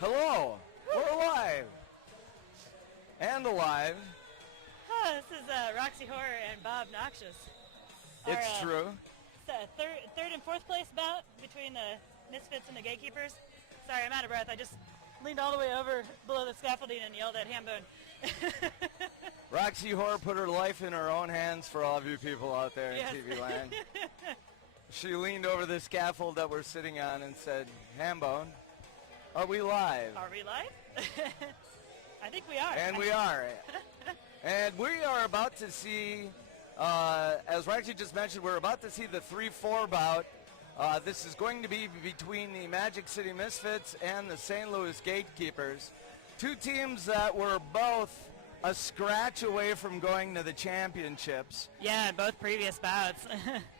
Hello, we're live and alive. This is Roxy Horror and Bob Noxious. It's true. It's a third and fourth place bout between the Misfits and the Gatekeepers. Sorry, I'm out of breath. I just leaned all the way over below the scaffolding and yelled at Hambone. Roxy Horror put her life in her own hands for all of you people out there in Yes. TV land. She leaned over the scaffold that we're sitting on and said, Hambone, are we live? Are we live? I think we are. And we are. And we are about to see, as Roxy just mentioned, we're about to see the 3-4 bout. This is going to be between the Magic City Misfits and the St. Louis Gatekeepers. Two teams that were both a scratch away from going to the championships. Yeah, both previous bouts.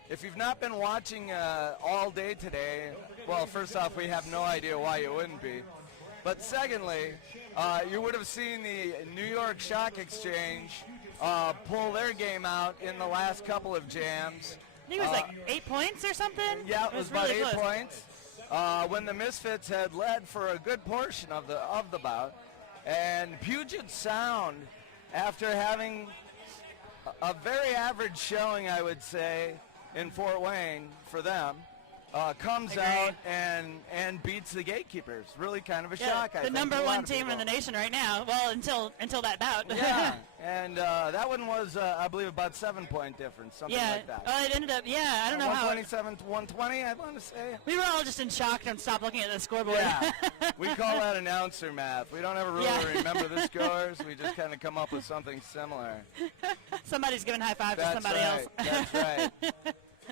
If you've not been watching all day today, well, first off, we have no idea why you wouldn't be. But secondly, you would have seen the New York Shock Exchange pull their game out in the last couple of jams. I think it was like 8 points or something. Yeah, it was about really 8 close. points. When the Misfits had led for a good portion of the bout. And Puget Sound, after having a very average showing, I would say, in Fort Wayne for them, comes out and beats the Gatekeepers. Really kind of a shock, I think. The number to a lot one of team people. in the nation right now. Well, until that bout. Yeah, and that one was, I believe, about 7-point difference, something like that. It ended up, I don't know how. 127 to 120, I want to say. We were all just in shock and stopped looking at the scoreboard. Yeah, we call that announcer math. We don't ever really remember the scores. We just kind of come up with something similar. Somebody's giving high five to somebody else. That's right.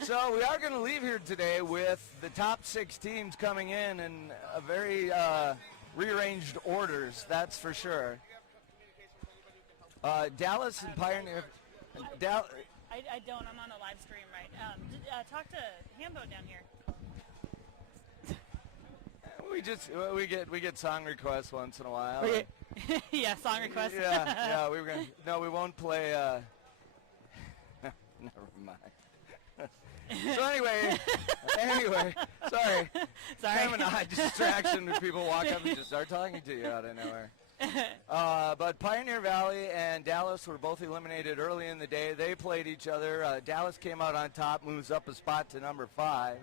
So we are going to leave here today with the top 6 teams coming in a very rearranged orders, that's for sure. Dallas and Pioneer. I don't. I'm on a live stream, right? Talk to Hambone down here. We get song requests once in a while. Yeah, song requests. Yeah. We won't play. Never mind. So anyway, sorry. Having a distraction when people walk up and just start talking to you out of nowhere. But Pioneer Valley and Dallas were both eliminated early in the day. They played each other. Dallas came out on top, moves up a spot to number 5.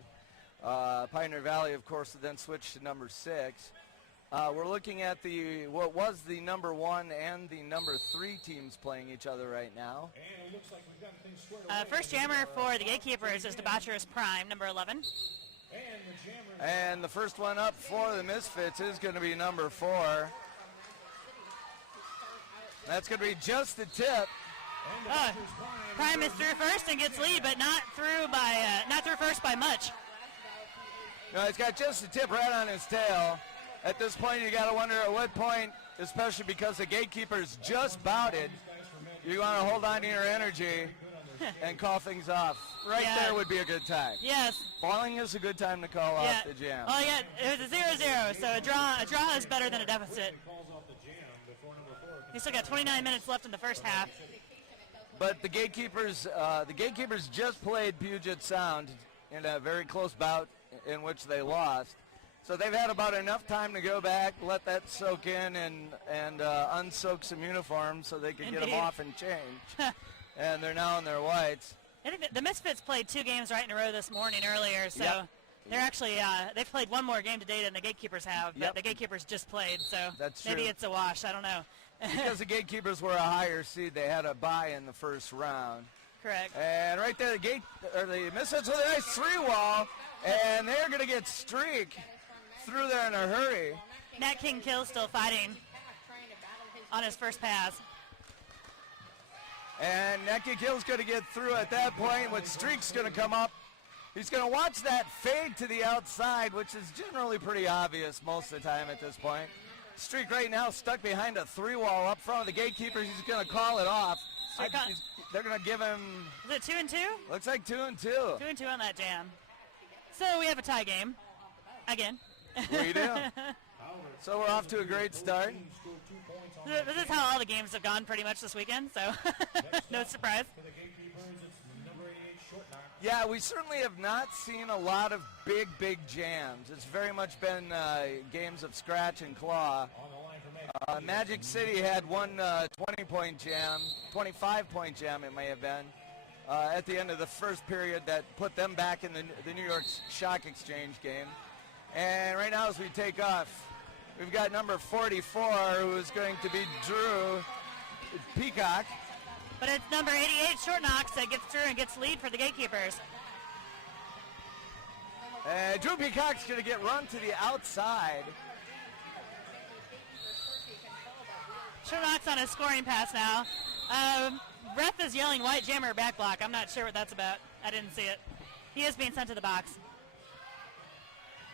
Pioneer Valley, of course, then switched to number 6. We're looking at what was the number 1 and the number 3 teams playing each other right now. And it looks like we've got things squared away. First jammer for the Gatekeepers is Debaucherous Prime, number 11. And the first one up for the Misfits is going to be number 4. That's going to be just the tip. Prime is through first and gets lead, but not through first by much. No, he's got just the tip right on his tail. At this point, you got to wonder at what point, especially because the Gatekeepers just bouted, you want to hold on to your energy and call things off. There would be a good time. Yes. Falling is a good time to call off the jam. Oh, yeah, it was a 0-0, so a draw is better than a deficit. We still got 29 minutes left in the first half. But the Gatekeepers just played Puget Sound in a very close bout in which they lost. So they've had about enough time to go back, let that soak in, and unsoak some uniforms so they can get them off and change. And they're now in their whites. I think the Misfits played 2 games right in a row this morning earlier, so they're actually they've played one more game today than the Gatekeepers have, but the Gatekeepers just played, so maybe it's a wash. I don't know. Because the Gatekeepers were a higher seed, they had a bye in the first round. Correct. And right there, the Misfits with a nice 3-wall, and they're going to get streak through there in a hurry. Nat King Kill still fighting on his first pass. And Nat King Kill's going to get through at that point when Streak's going to come up. He's going to watch that fade to the outside, which is generally pretty obvious most of the time at this point. Streak right now stuck behind a 3-wall up front of the Gatekeepers. He's going to call it off. They're going to give him... Is it 2-2? Looks like 2-2. 2-2 on that jam. So we have a tie game. Again. We do. So we're off to a great start. This is how all the games have gone pretty much this weekend, so no surprise. For the Gatekeepers, it's number 88, Short Knock. Yeah, we certainly have not seen a lot of big jams. It's very much been games of scratch and claw. Magic City had one 20-point jam, 25-point jam it may have been, at the end of the first period that put them back in the New York Shock Exchange game. And right now as we take off, we've got number 44 who is going to be Drew Peacock. But it's number 88, Short Knox, that gets through and gets lead for the Gatekeepers. Drew Peacock's going to get run to the outside. Short Knox on a scoring pass now. Ref is yelling white jammer back block. I'm not sure what that's about. I didn't see it. He is being sent to the box.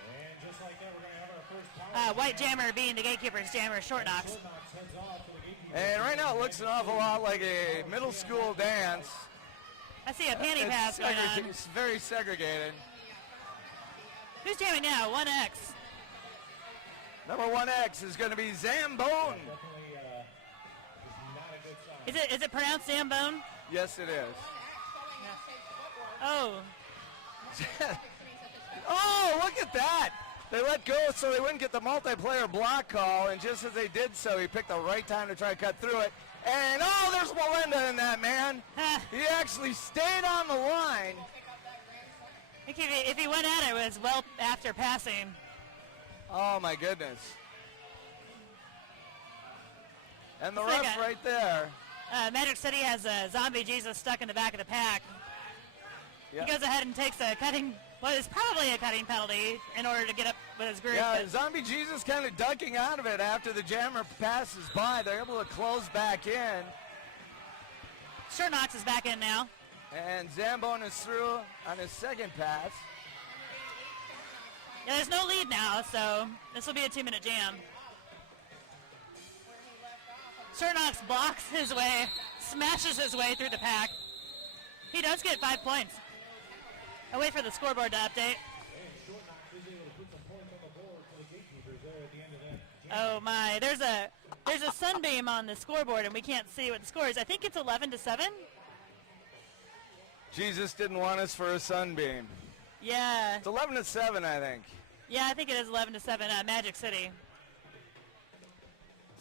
And just like that, we're going to have our first white jammer being the Gatekeepers jammer, Short Knox. And right now it looks an awful lot like a middle school dance. I see a panty pass going on. It's very segregated. Who's jamming now? 1X. Number 1X is going to be Zambone. Is it pronounced Zambone? Yes, it is. Yeah. Oh. Oh, look at that. They let go so they wouldn't get the multiplayer block call, and just as they did so, he picked the right time to try to cut through it. And, oh, there's Melinda in that, man. He actually stayed on the line. I think if he went at it, it was well after passing. Oh, my goodness. And the ref right there. Magic City has Zombie Jesus stuck in the back of the pack. Yep. He goes ahead and takes a cutting, what is probably a cutting penalty in order to get up with his group. Yeah, Zombie Jesus kind of ducking out of it after the jammer passes by. They're able to close back in. Short Knox is back in now. And Zambone is through on his second pass. Yeah, there's no lead now, so this will be a 2-minute jam. Short Knox blocks his way, smashes his way through the pack. He does get 5 points. I wait for the scoreboard to update. Oh my, there's a sunbeam on the scoreboard and we can't see what the score is. I think it's 11-7. Jesus didn't want us for a sunbeam. Yeah. It's 11-7, I think. Yeah, I think it is 11-7, Magic City.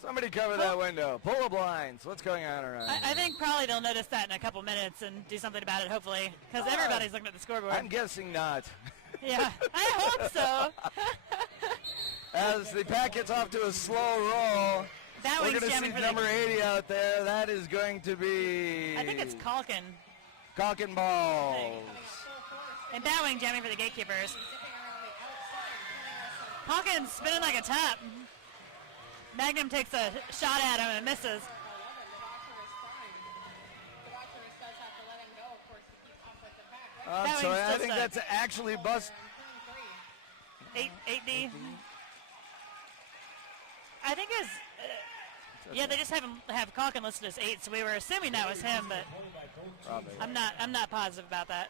Somebody cover that window. Pull the blinds. What's going on around here? I think probably they'll notice that in a couple minutes and do something about it, hopefully, because everybody's looking at the scoreboard. I'm guessing not. Yeah, I hope so. As the pack gets off to a slow roll, we're going to see number 80 out there. That is going to be... I think it's Calkin. Calkin Balls. And Batwing jamming for the Gatekeepers. Calkin's spinning like a top. Magnum takes a shot at him and misses. So I think that's actually bust. 8D. I think it's... yeah, they just have Calkin listed as 8, so we were assuming that was him, but probably. I'm not positive about that.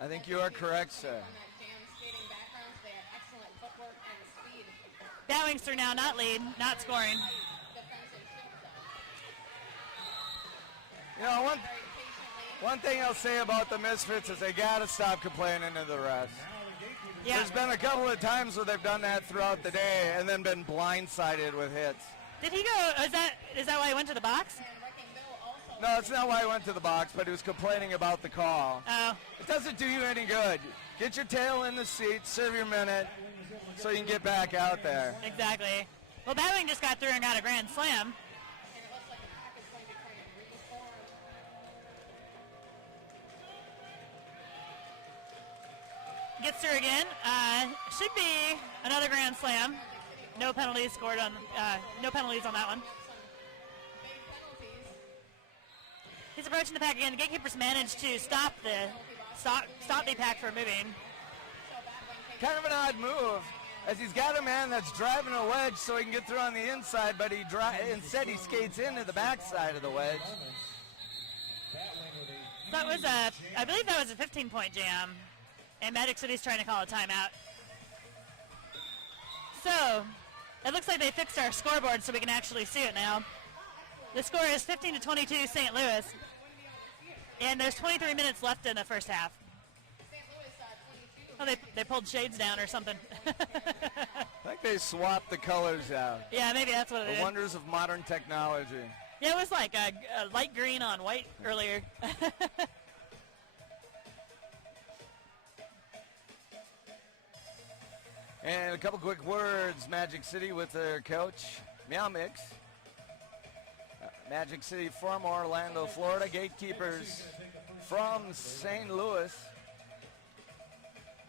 I think you are correct, sir. Batwing's through now, not lead, not scoring. You know, one thing I'll say about the Misfits is they got to stop complaining to the refs. Yeah. There's been a couple of times where they've done that throughout the day and then been blindsided with hits. Did he go, is that why he went to the box? No, it's not why he went to the box, but he was complaining about the call. Oh. It doesn't do you any good. Get your tail in the seat, serve your minute, so you can get back out there. Exactly. Well, Batwing just got through and got a grand slam. Gets through again. Should be another grand slam. No penalties scored on. No penalties on that one. He's approaching the pack again. The Gatekeepers managed to stop the pack from moving. Kind of an odd move, as he's got a man that's driving a wedge so he can get through on the inside, but instead he skates into the backside of the wedge. That was I believe that was a 15-point jam, and Magic City's trying to call a timeout. So, it looks like they fixed our scoreboard so we can actually see it now. The score is 15-22 St. Louis, and there's 23 minutes left in the first half. Oh, they pulled shades down or something. I think they swapped the colors out. Yeah, maybe that's what it is. The wonders of modern technology. Yeah, it was like a light green on white earlier. And a couple quick words. Magic City with their coach, Meow Mix. Magic City from Orlando, Florida. Gatekeepers from St. Louis.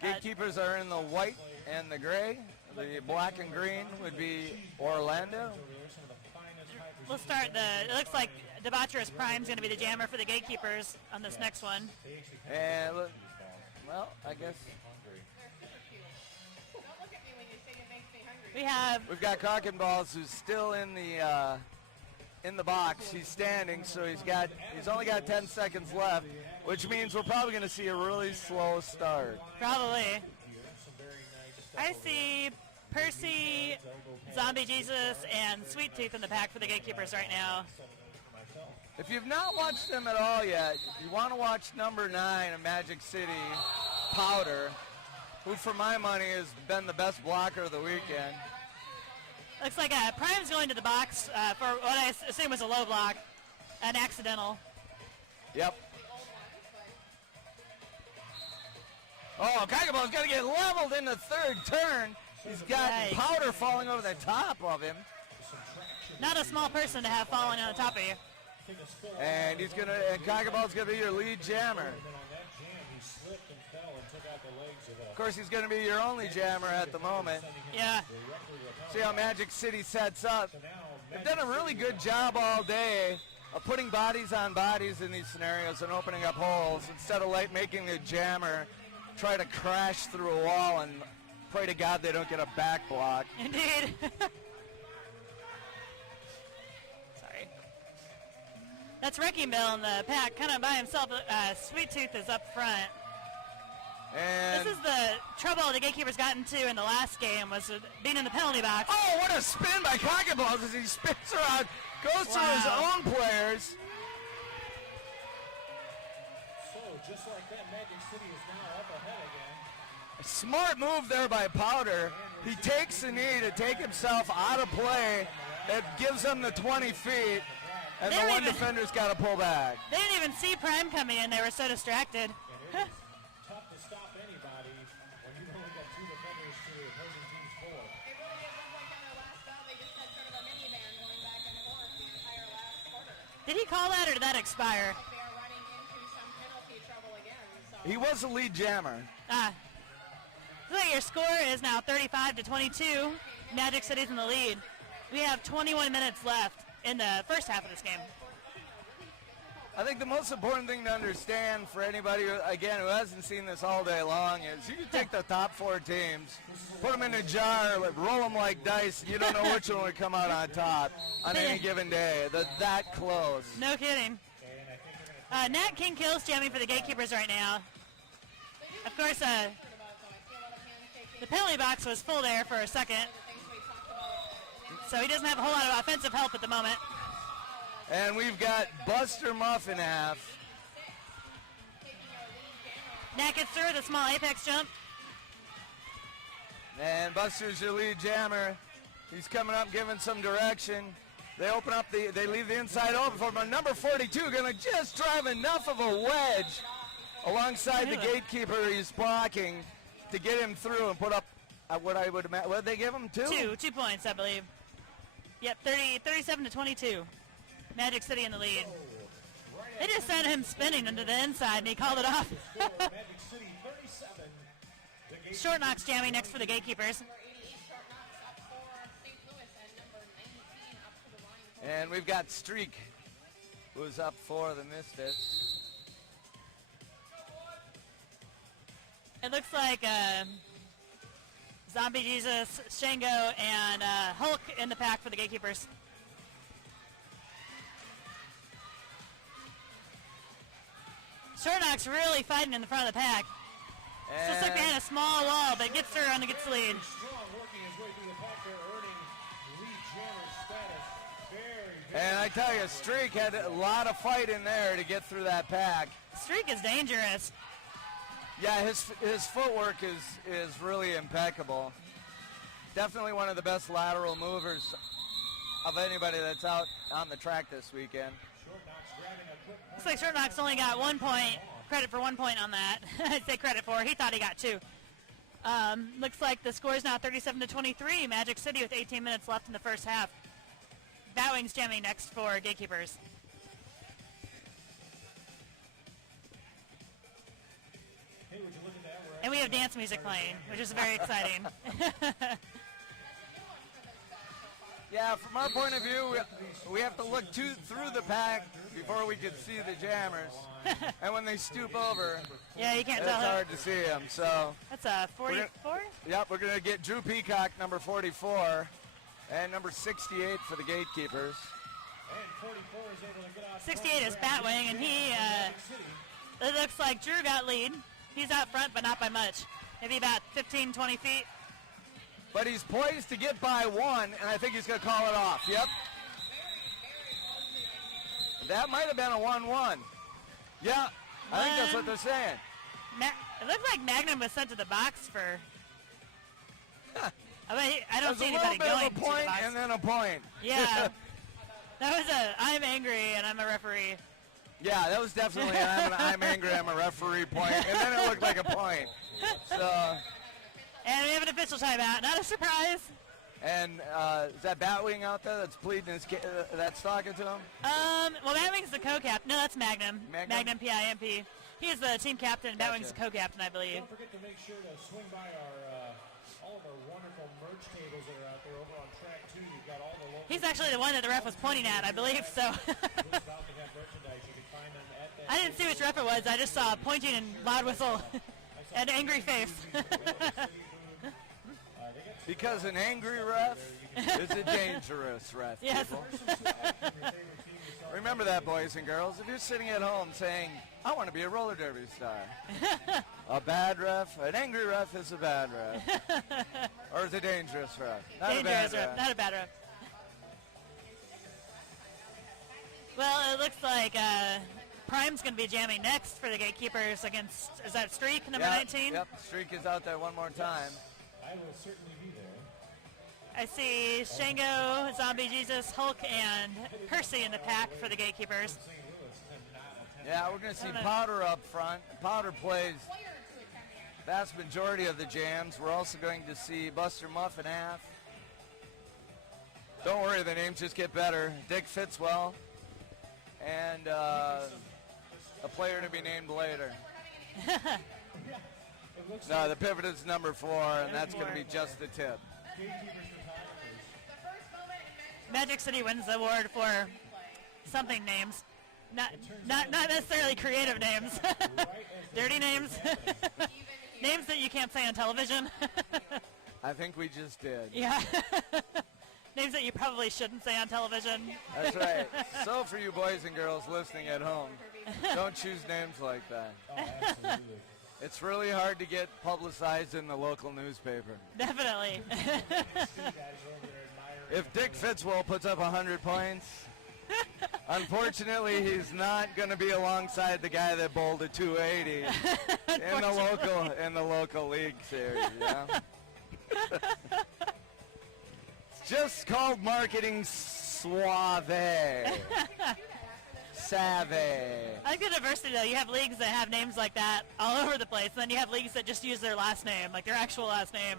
Gatekeepers are in the white and the gray. The black and green would be Orlando. We'll start it looks like Debaucherous Prime's going to be the jammer for the Gatekeepers on this next one. And, well, I guess. We've got Cock and Balls, who's still in the box. He's standing, so he's only got 10 seconds left, which means we're probably going to see a really slow start. Probably. I see Percy, Zombie Jesus, and Sweet Tooth in the pack for the Gatekeepers right now. If you've not watched them at all yet, you want to watch number 9 of Magic City, Powder, who for my money has been the best blocker of the weekend. Looks like Prime's going to the box for what I assume was a low block, an accidental. Yep. Oh, Kagaball's got to get leveled in the third turn. He's got Powder falling over the top of him. Not a small person to have falling on the top of you. And Kagaball's gonna be your lead jammer. Of course, he's gonna be your only jammer at the moment. Yeah. See how Magic City sets up. They've done a really good job all day of putting bodies on bodies in these scenarios and opening up holes instead of making the jammer try to crash through a wall and pray to God they don't get a back block. Indeed. Sorry. That's Wrecking Bill in the pack, kind of by himself. Sweet Tooth is up front. And this is the trouble the Gatekeepers got into in the last game, was being in the penalty box. Oh, what a spin by Cocketballs as he spins around, goes through his own players. So, just like that, Magic City is now up ahead again. A smart move there by Powder. He takes the knee to take himself out of play. It gives him the 20 feet, and the one defender's got to pull back. They didn't even see Prime coming in. They were so distracted. Tough to stop anybody when you've only got 2 defenders to the opposing team's 4. They really at one point on their last spell, they just had sort of a minivan going back and forth the entire last quarter. Did he call that, or did that expire? They are running into some penalty trouble again. So. He was the lead jammer. So your score is now 35-22. Magic City's in the lead. We have 21 minutes left in the first half of this game. I think the most important thing to understand for anybody, again, who hasn't seen this all day long is you can take the top 4 teams, put them in a jar, roll them like dice. You don't know which one would come out on top on any given day. They're that close. No kidding. Nat King Kills jamming for the Gatekeepers right now. Of course, the penalty box was full there for a second, so he doesn't have a whole lot of offensive help at the moment. And we've got Buster Muffin half. Nat gets through with a small apex jump. And Buster's your lead jammer. He's coming up, giving some direction. They open up they leave the inside open for him. Number 42 gonna just drive enough of a wedge alongside the Gatekeeper he's blocking to get him through and put up what I would imagine. What did they give him? 2? 2 points, I believe. Yep, 37-22. Magic City in the lead. They just sent him spinning into the inside, and he called it off. Short Knocks jamming next for the Gatekeepers. And we've got Streak, who's up for the Misfits. It looks like Zombie Jesus, Shango, and Hulk in the pack for the Gatekeepers. Short Knock's really fighting in the front of the pack. It's just like behind a small wall, but gets through and gets the lead. And I tell you, Streak had a lot of fight in there to get through that pack. Streak is dangerous. Yeah, his footwork is really impeccable. Definitely one of the best lateral movers of anybody that's out on the track this weekend. Looks like Short Knox only got 1 point. Credit for 1 point on that. I'd say credit for. He thought he got 2. Looks like the score is now 37-23. Magic City with 18 minutes left in the first half. Batwing's jamming next for Gatekeepers. And we have dance music playing, which is very exciting. Yeah, from our point of view, we have to look through the pack before we can see the jammers. And when they stoop over, yeah, you can't tell. It's hard to see them. So that's a 44. Yep, we're gonna get Drew Peacock, number 44, and number 68 for the Gatekeepers. 68 is Batwing, and he. It looks like Drew got lead. He's out front, but not by much. Maybe about 15, 20 feet. But he's poised to get by 1, and I think he's going to call it off. Yep. That might have been a 1-1. Yeah, I think that's what they're saying. It looks like Magnum was sent to the box for... I don't see anybody going to the box. And then a point. Yeah. That was I'm angry, and I'm a referee. Yeah, that was definitely I'm angry, I'm a referee point, and then it looked like a point. So... And we have an official timeout. Not a surprise. And is that Batwing out there that's pleading that's talking to him? Well, Batwing's the co-captain. No, that's Magnum. Magnum P-I-M-P. He is the team captain. Gotcha. Batwing's the co-captain, I believe. Don't forget to make sure to swing by all of our wonderful merch tables that are out there over on track 2. You've got all the local... He's actually the one that the ref was pointing at, I believe, so... I didn't see which ref it was. I just saw pointing and loud whistle and angry face. Because an angry ref is a dangerous ref. Yes. Remember that, boys and girls. If you're sitting at home saying, I want to be a roller derby star, a bad ref, an angry ref is a bad ref. Or is a dangerous ref? Not dangerous a bad ref. Not a bad ref. Well, it looks like Prime's going to be jamming next for the Gatekeepers against, is that Streak, number 19? Yep, Streak is out there one more time. I will certainly be there. I see Shango, Zombie Jesus, Hulk, and Percy in the pack for the Gatekeepers. Yeah, we're going to see Powder up front. Powder plays vast majority of the jams. We're also going to see Buster Muff in half. Don't worry, the names just get better. Dick Fitzwell, and a player to be named later. No, the pivot is number 4, and that's going to be just the tip. Magic City wins the award for something names. Not necessarily creative names. Dirty names. Names that you can't say on television. I think we just did. Yeah. Names that you probably shouldn't say on television. That's right. So for you boys and girls listening at home, don't choose names like that. Oh, absolutely. It's really hard to get publicized in the local newspaper. Definitely. If Dick Fitzwell puts up 100 points, unfortunately he's not going to be alongside the guy that bowled a 280 in the local league series. You know? It's just called marketing suave. Savvy. I like the diversity, though. You have leagues that have names like that all over the place, and then you have leagues that just use their last name, like their actual last name.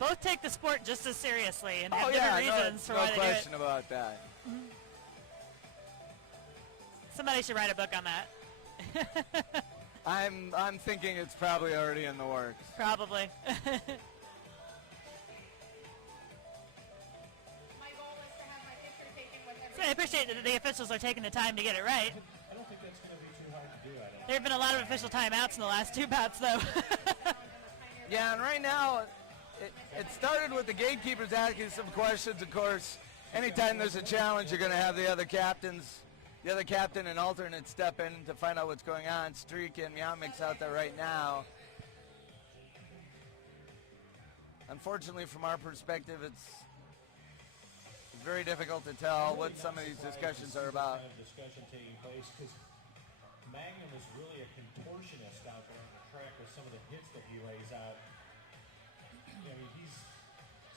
Both take the sport just as seriously and have different reasons for why they do it. No question about that. Mm-hmm. Somebody should write a book on that. I'm thinking it's probably already in the works. Probably. I appreciate that the officials are taking the time to get it right. I don't think that's going to be too hard to do. There have been a lot of official timeouts in the last 2 bouts, though. Yeah, and right now, it started with the Gatekeepers asking some questions. Of course, anytime there's a challenge, you're going to have the other captain and alternate step in to find out what's going on. Streak and Meow Mix out there right now. Unfortunately, from our perspective, it's very difficult to tell what some of these discussions are about. Discussion taking place because Magnum is really a contortionist out there on the track of some of the hits that he lays out. I mean, he's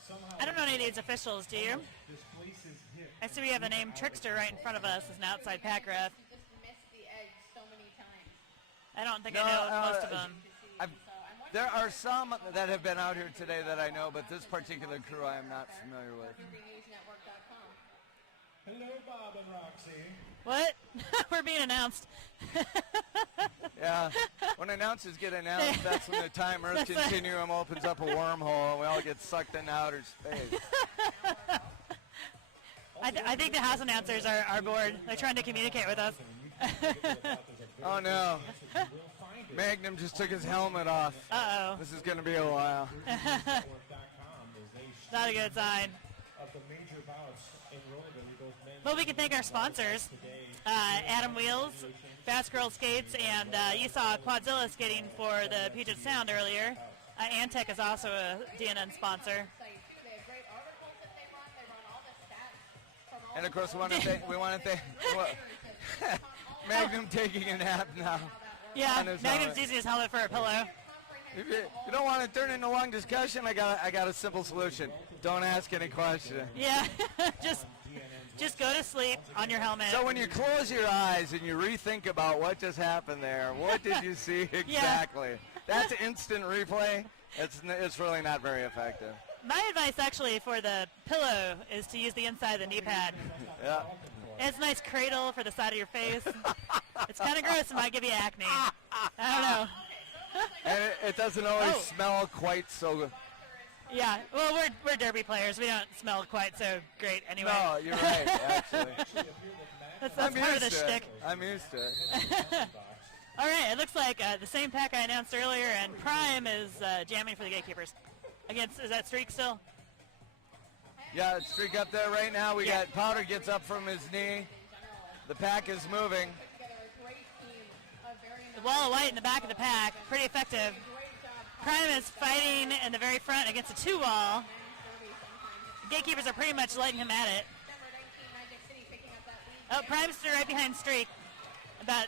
somehow. I don't know any of these officials, do you? Displaces hit. I see we have the name Trickster right in front of us as an outside pack ref. He just missed the edge so many times. I don't think I know most of them. There are some that have been out here today that I know, but this particular crew I am not familiar with. Hello, Bob and Roxy. What? We're being announced. Yeah, when announcers get announced, that's when the Time Earth That's Continuum opens up a wormhole and we all get sucked into outer space. I think the house announcers are bored. They're trying to communicate with us. Oh no. Magnum just took his helmet off. Uh-oh. This is going to be a while. Not a good sign. Well, we can thank our sponsors, Adam Wheels, Fast Girl Skates, and you saw Quadzilla skating for the Puget Sound earlier. Antec is also a DNN sponsor. And of course, we want to thank Magnum taking a nap now. Yeah, Magnum's using his helmet for a pillow. If you don't want to turn into a long discussion, I got a simple solution. Don't ask any questions. Yeah, just go to sleep on your helmet. So when you close your eyes and you rethink about what just happened there, what did you see exactly? That's instant replay. It's really not very effective. My advice actually for the pillow is to use the inside of the knee pad. Yeah. It's a nice cradle for the side of your face. It's kind of gross. It might give you acne. I don't know. And it doesn't always smell quite so good. Yeah. Well, we're derby players. We don't smell quite so great anyway. No, you're right, actually. That's part of the shtick. I'm used to it. All right. It looks like the same pack I announced earlier, and Prime is jamming for the Gatekeepers. Is that Streak still? Yeah, it's Streak up there right now. We got Powder gets up from his knee. The pack is moving. The wall of white in the back of the pack, pretty effective. Prime is fighting in the very front against a 2-wall. Gatekeepers are pretty much letting him at it. Oh, Prime's right behind Streak, about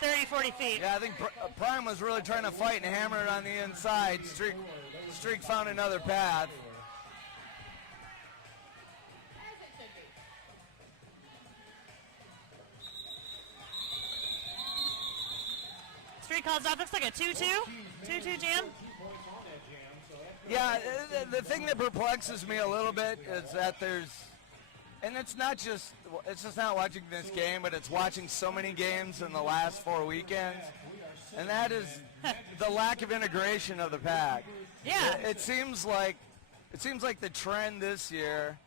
30, 40 feet. Yeah, I think Prime was really trying to fight and hammer it on the inside. Streak found another path. Streak calls off. Looks like a 2-2. 2-2 jam. Yeah, the thing that perplexes me a little bit is that it's just not watching this game, but it's watching so many games in the last 4 weekends, and that is the lack of integration of the pack. Yeah. It seems like the trend this year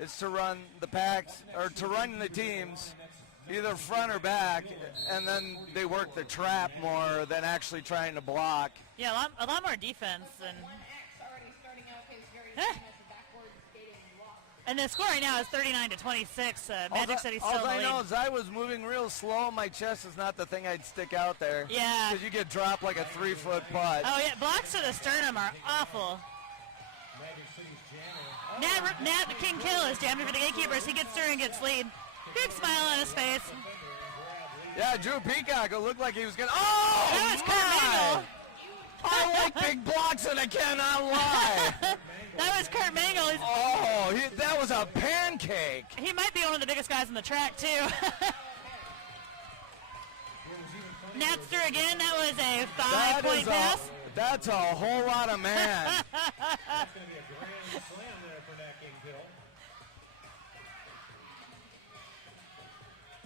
is to run the packs or to run the teams either front or back, and then they work the trap more than actually trying to block. Yeah, a lot more defense. And the score right now is 39-26. Magic City's still in the All I lead. know is I was moving real slow. My chest is not the thing I'd stick out there. Yeah. Because you get dropped like a 3-foot putt. Oh, yeah. Blocks to the sternum are awful. Nat King Kill is jamming for the Gatekeepers. He gets through and gets lead. Big smile on his face. Yeah, Drew Peacock, it looked like he was going to... Oh, that was Kurt Mangle. I like big blocks and I cannot lie. That was Kurt Mangle. That was a pancake. He might be one of the biggest guys on the track, too. Nat's through again. That was a 5-point pass. That's a whole lot of man. That's going to be a grand slam there for Nat King Kill.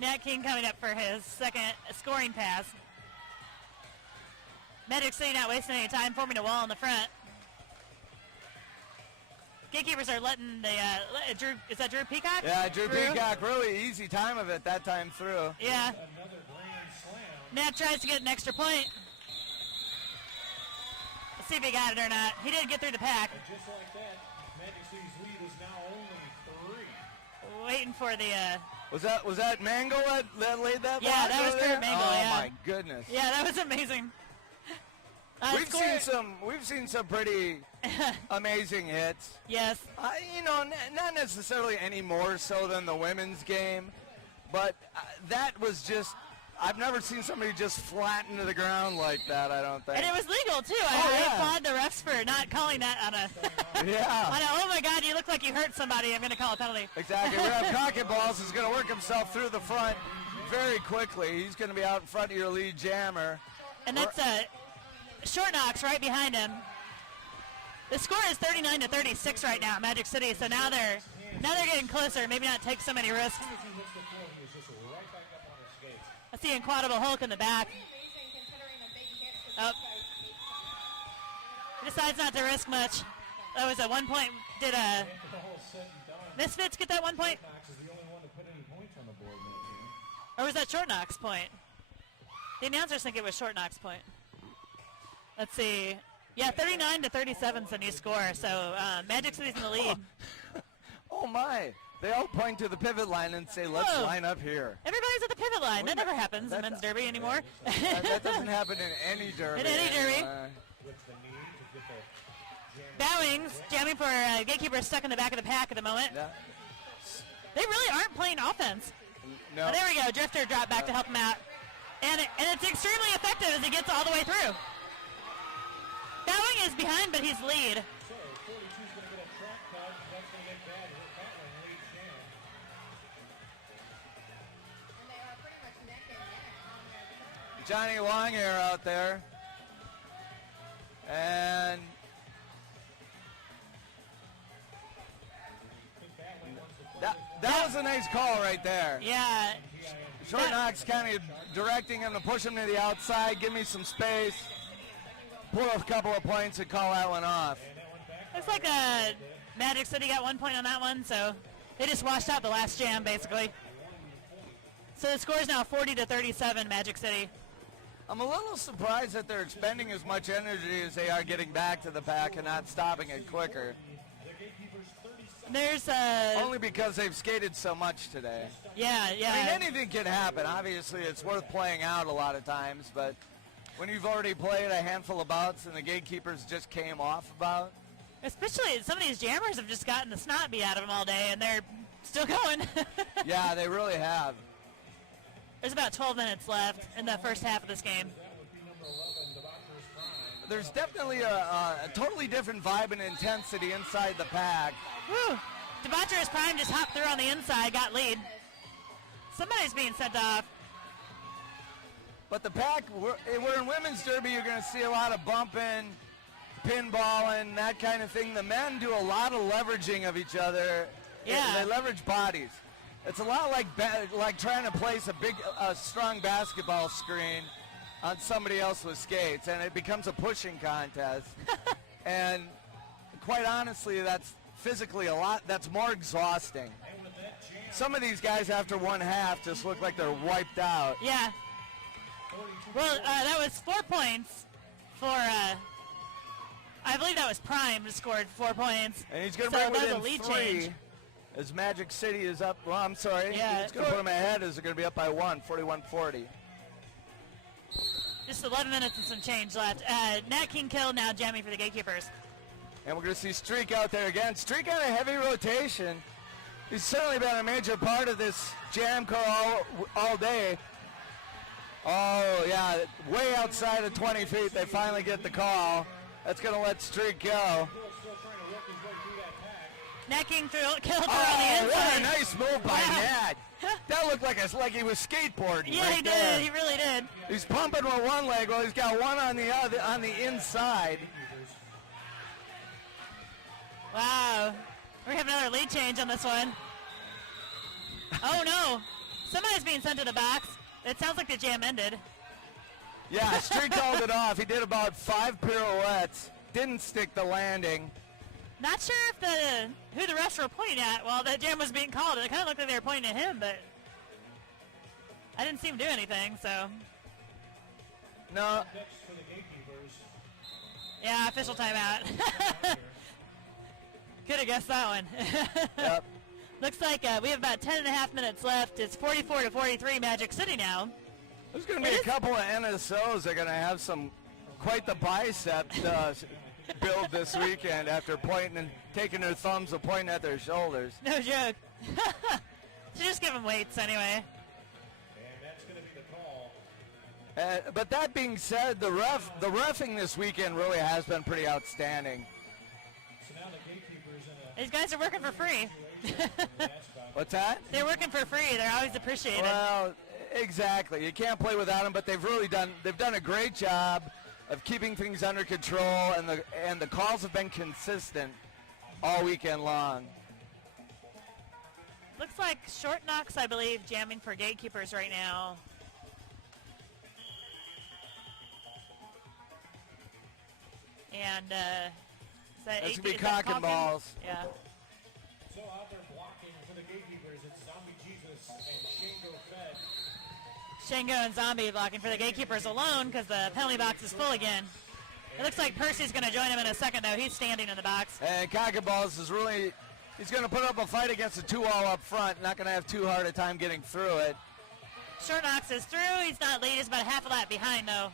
Nat King coming up for his second scoring pass. Magic City not wasting any time, forming a wall in the front. Gatekeepers are letting the Drew. Is that Drew Peacock? Yeah, Drew Peacock, really easy time of it that time through. Yeah. Another grand slam. Nat tries to get an extra point. Let's see if he got it or not. He did get through the pack. And just like that, Magic City's lead is now only 3. Waiting for the. Was that Mangle that laid that? Yeah, that was Kurt Mangle. Oh yeah. my goodness. Yeah, that was amazing. We've seen some pretty amazing hits. Yes. Not necessarily any more so than the women's game, but that was just. I've never seen somebody just flatten to the ground like that, I don't think. And it was legal, too. Oh, I yeah. applaud the refs for not calling that on a, Yeah. on a, oh, my God, you look like you hurt somebody. I'm going to call a penalty. Exactly. We have Cocket Balls is going to work himself through the front very quickly. He's going to be out in front of your lead jammer. And that's Short Knox right behind him. The score is 39-36 right now, Magic City. So now they're getting closer. Maybe not take so many risks. I see Incredible Hulk in the back. Oh. He decides not to risk much. That was a 1 point. Did Misfits get that 1 point? Or was that Short Knox point? The announcers think it was Short Knox point. Let's see. Yeah, 39-37 is the new score. So Magic City's in the lead. Oh my. They all point to the pivot line and say, let's line up here. Everybody's at the pivot line. That never happens in men's derby anymore. That doesn't happen in any derby. In any derby. Bowings, jamming for Gatekeepers stuck in the back of the pack at the moment. Yeah. They really aren't playing offense. No. Oh, there we go. Drifter dropped back to help him out. And it's extremely effective as he gets all the way through. Bowing is behind, but he's lead. Johnny Longhair out there. And that was a nice call right there. Yeah. Short Knox kind of directing him to push him to the outside, give me some space, pull a couple of points and call that one off. Looks like Magic City got 1 point on that one, so they just washed out the last jam, basically. So the score is now 40-37, Magic City. I'm a little surprised that they're expending as much energy as they are getting back to the pack and not stopping it quicker. There's only because they've skated so much today. Yeah. I mean, anything can happen. Obviously, it's worth playing out a lot of times, but when you've already played a handful of bouts and the Gatekeepers just came off a bout. Especially some of these jammers have just gotten the snot beat out of them all day, and they're still going. Yeah, they really have. There's about 12 minutes left in the first half of this game. There's definitely a totally different vibe and intensity inside the pack. Woo! Debaucherous Prime just hopped through on the inside, got lead. Somebody's being sent off. But the pack, we're in women's derby, you're going to see a lot of bumping, pinballing, that kind of thing. The men do a lot of leveraging of each other. Yeah. They leverage bodies. It's a lot like trying to place a strong basketball screen on somebody else with skates, and it becomes a pushing contest. And quite honestly, that's physically that's more exhausting. Some of these guys after one half just look like they're wiped out. Yeah. Well, that was 4 points for, I believe that was Prime who scored 4 points. And he's going to so bring that was within a lead 3 change. as Magic City is up. Well, I'm sorry. Yeah. It's going to put them ahead as they're going to be up by 41-40. Just 11 minutes and some change left. Nat King killed, now jamming for the Gatekeepers. And we're going to see Streak out there again. Streak on a heavy rotation. He's certainly been a major part of this jam call all day. Oh, yeah, way outside of 20 feet. They finally get the call. That's going to let Streak go. Nat King killed her on the Oh, what a inside. nice move by Nat. That looked like he was skateboarding. Yeah, right he there. did. He really did. He's pumping with one leg while he's got one on the other, on the inside. Wow. We have another lead change on this one. Oh, no. Somebody's being sent to the box. It sounds like the jam ended. Yeah, Streak called it off. He did about 5 pirouettes. Didn't stick the landing. Not sure if who the refs were pointing at while that jam was being called. It kind of looked like they were pointing at him, but I didn't see him do anything, so. No. Yeah, official timeout. Could have guessed that one. Yep. Looks like we have about 10 and a half minutes left. It's 44-43 Magic City now. There's going to be a couple of NSOs that are going to have quite the bicep build this weekend after pointing and taking their thumbs and pointing at their shoulders. No joke. So just give them weights anyway. And that's going to be the call. But that being said, the reffing this weekend really has been pretty outstanding. So now the Gatekeepers in a These guys are working for free. What's that? They're working for free. They're always appreciated. Well, exactly. You can't play without them, but they've done a great job of keeping things under control, and the calls have been consistent all weekend long. Looks like Short Knox, I believe, jamming for Gatekeepers right now. And is that That's going to be is that cock and Calkin? balls. Yeah. So out there blocking for the Gatekeepers, it's Zombie Jesus and Shango Fed. Shango and Zombie blocking for the Gatekeepers alone because the penalty box is full again. It looks like Percy's going to join him in a second, though. He's standing in the box. And cock and balls is really, he's going to put up a fight against the 2-all up front. Not going to have too hard a time getting through it. Short Knox is through. He's not lead. He's about a half a lap behind, though.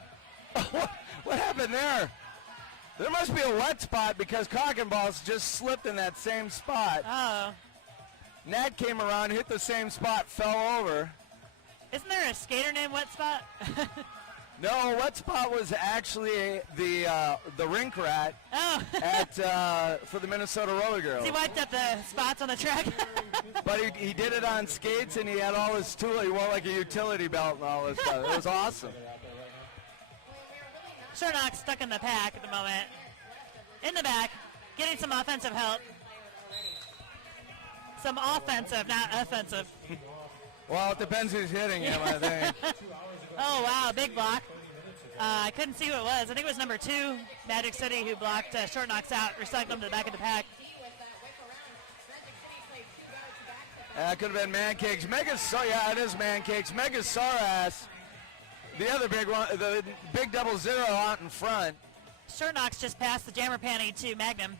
What happened there? There must be a wet spot because cock and balls just slipped in that same spot. Oh. Nat came around, hit the same spot, fell over. Isn't there a skater named Wet Spot? No, wet spot was actually the rink rat for the Minnesota Roller Girls. He wiped up the spots on the track. But he did it on skates, and he had all his tool. He wore like a utility belt and all this stuff. It was awesome. Short Knox stuck in the pack at the moment. In the back, getting some offensive help. Some offensive, not offensive. Well, it depends who's hitting him, I think. Oh, wow, big block. I couldn't see who it was. I think it was number 2, Magic City, who blocked Short Knox out, recycled him to the back of the pack. That could have been Mancakes. Yeah, it is Mancakes. Megasaurus, the other big one, the big 00 out in front. Short Knox just passed the jammer panty to Magnum.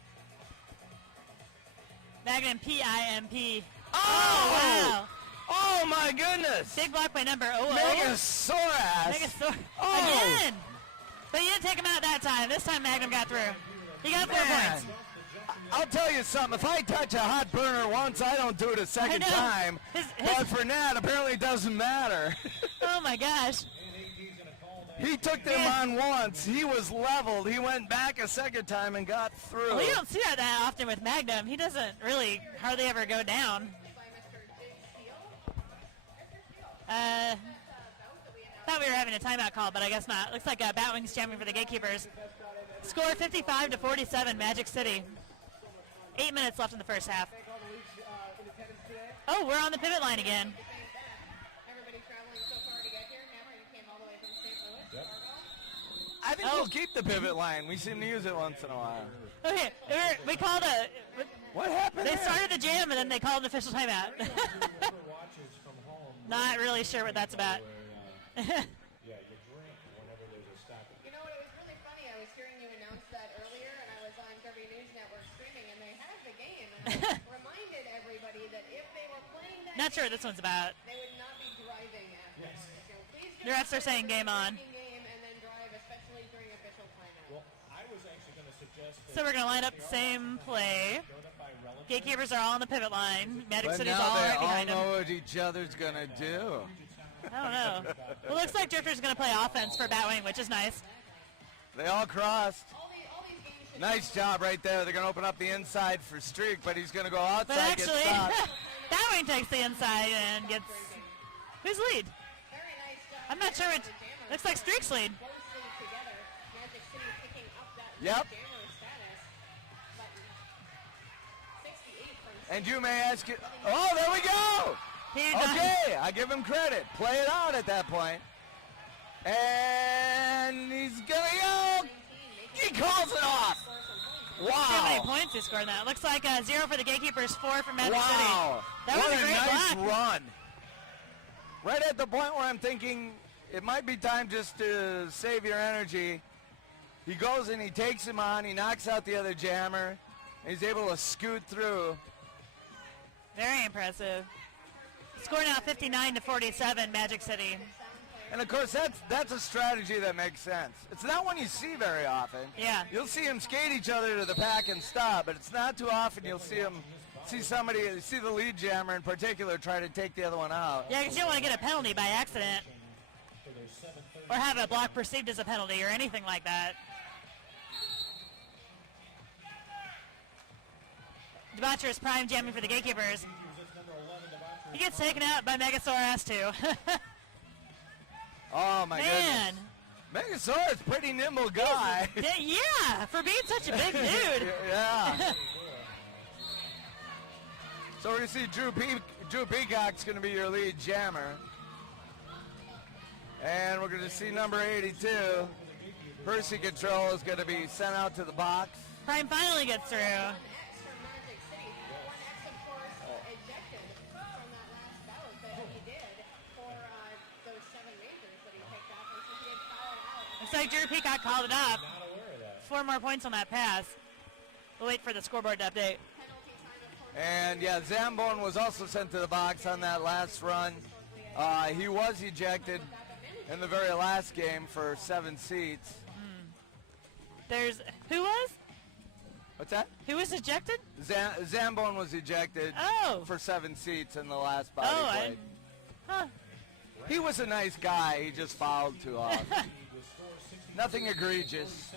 Magnum PIMP. Oh! Wow. Oh, my goodness! Big block by number 00. Megasaurus! Oh. Again! But you didn't take him out that time. This time Magnum got through. He got 4 points. I'll tell you something. If I touch a hot burner once, I don't do it a second time. But for Nat, apparently it doesn't matter. Oh, my gosh. He took them on once. He was leveled. He went back a second time and got through. Well, you don't see that often with Magnum. He doesn't really hardly ever go down. Thought we were having a timeout call, but I guess not. Looks like Batwing's jamming for the Gatekeepers. Score 55-47, Magic City. 8 minutes left in the first half. Oh, we're on the pivot line again. Everybody traveling so far to get here. Now you came all the way from St. Louis. I think we'll keep the pivot line. We seem to use it once in a while. Okay, we called a... What happened They there? started the jam, and then they called an official timeout. Not really sure what that's about. Yeah, you drink whenever there's a stop. You know what? It was really funny. I was hearing you announce that earlier, and I was on Derby News Network streaming, and they had the game. And I reminded everybody that if they were playing that Not sure what game, this one's about. they would not be driving after. Yes. So please The refs are saying game on. game and then drive, especially during official timeout. Well, I was actually going to suggest that So we're going to line up the same play. going up by relative. Gatekeepers are all on the pivot line. Magic But City's now all they right all behind them. know what each other's going to do. I don't know. Well, looks like Drifter's going to play offense for Batwing, which is nice. They all crossed. All these games should Nice job right there. They're going to open up the inside for Streak, but he's going to go outside, But actually, get stopped. Batwing takes the inside and gets... Who's lead? very nice job. I'm not sure. Looks like Streak's lead. Closely together. Magic City picking up that Yep. jammer status. But 68 from And you may ask it. Oh, there we go. He done- Okay, I give him credit. Play it out at that point. And he's going to go. He calls it off. See how many Wow. points he scored in that. Looks like 0 for the Gatekeepers, 4 for Magic Wow. City. That what was a great nice block. run. Right at the point where I'm thinking it might be time just to save your energy. He goes and he takes him on. He knocks out the other jammer. And he's able to scoot through. Very impressive. Score now 59-47, Magic City. And of course, that's a strategy that makes sense. It's not one you see very often. Yeah. You'll see them skate each other to the pack and stop, but it's not too often you'll see the lead jammer in particular try to take the other one out. Yeah, because you don't want to get a penalty by accident. So there's 7:30 or have a block perceived as a penalty or anything like that. Debaucherous prime jamming for the Gatekeepers. He gets taken out by Megasaurus too. Oh my Man. goodness. Megasaurus, pretty nimble guy. Yeah, for being such a big dude. Yeah. So we're going to see Drew Peacock's going to be your lead jammer. And we're going to see number 82, Percy Control, is going to be sent out to the box. Prime finally gets through. Looks like Drew Peacock called it off. 4 more points on that pass. We'll wait for the scoreboard to update. And yeah, Zambone was also sent to the box on that last run. He was ejected in the very last game for 7 seats. Who was? What's that? Who was ejected? Zambone was ejected for 7 seats in the last bout he played. He was a nice guy. He just fouled too often. Nothing egregious.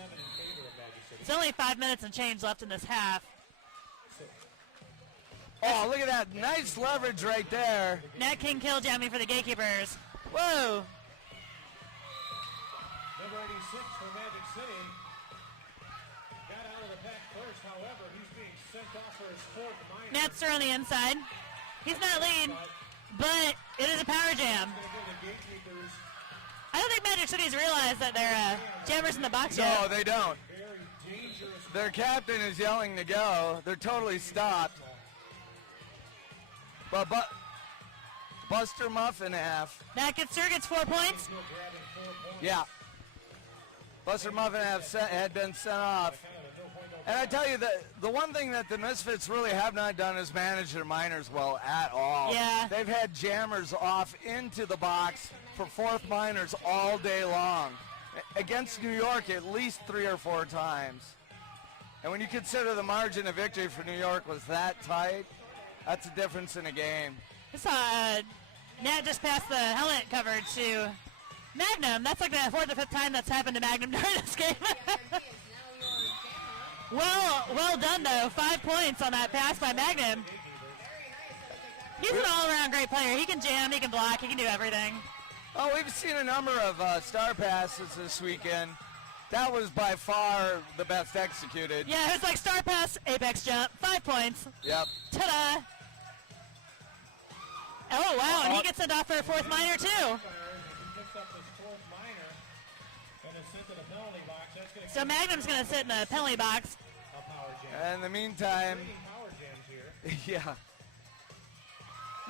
It's only 5 minutes and change left in this half. Oh, look at that. Nice leverage right there. Nat King kill jamming for the Gatekeepers. Whoa. Number 86 for Magic City. Got out of the pack first, however, he's being sent off for his 4th minor. Natster on the inside. He's not lead, but it is a power jam. I don't think Magic City's realized that they're jammers in the box yet. No, they don't. Their captain is yelling to go. They're totally stopped. But Buster Muffin half. Nat gets 4 points. Yeah. Buster Muffin had been sent off. And I tell you, the one thing that the Misfits really have not done is manage their minors well at all. Yeah. They've had jammers off into the box for 4th minors all day long. Against New York at least 3 or 4 times. And when you consider the margin of victory for New York was that tight, that's a difference in a game. I saw Nat just passed the helmet cover to Magnum. That's like the 4th or 5th time that's happened to Magnum during this game. Well done, though. 5 points on that pass by Magnum. He's an all-around great player. He can jam, he can block, he can do everything. Oh, we've seen a number of star passes this weekend. That was by far the best executed. Yeah, it was like star pass, apex jump, 5 points. Yep. Ta-da! Oh, wow, and he gets sent off for a 4th minor, too. So Magnum's going to sit in the penalty box. And in the meantime, yeah.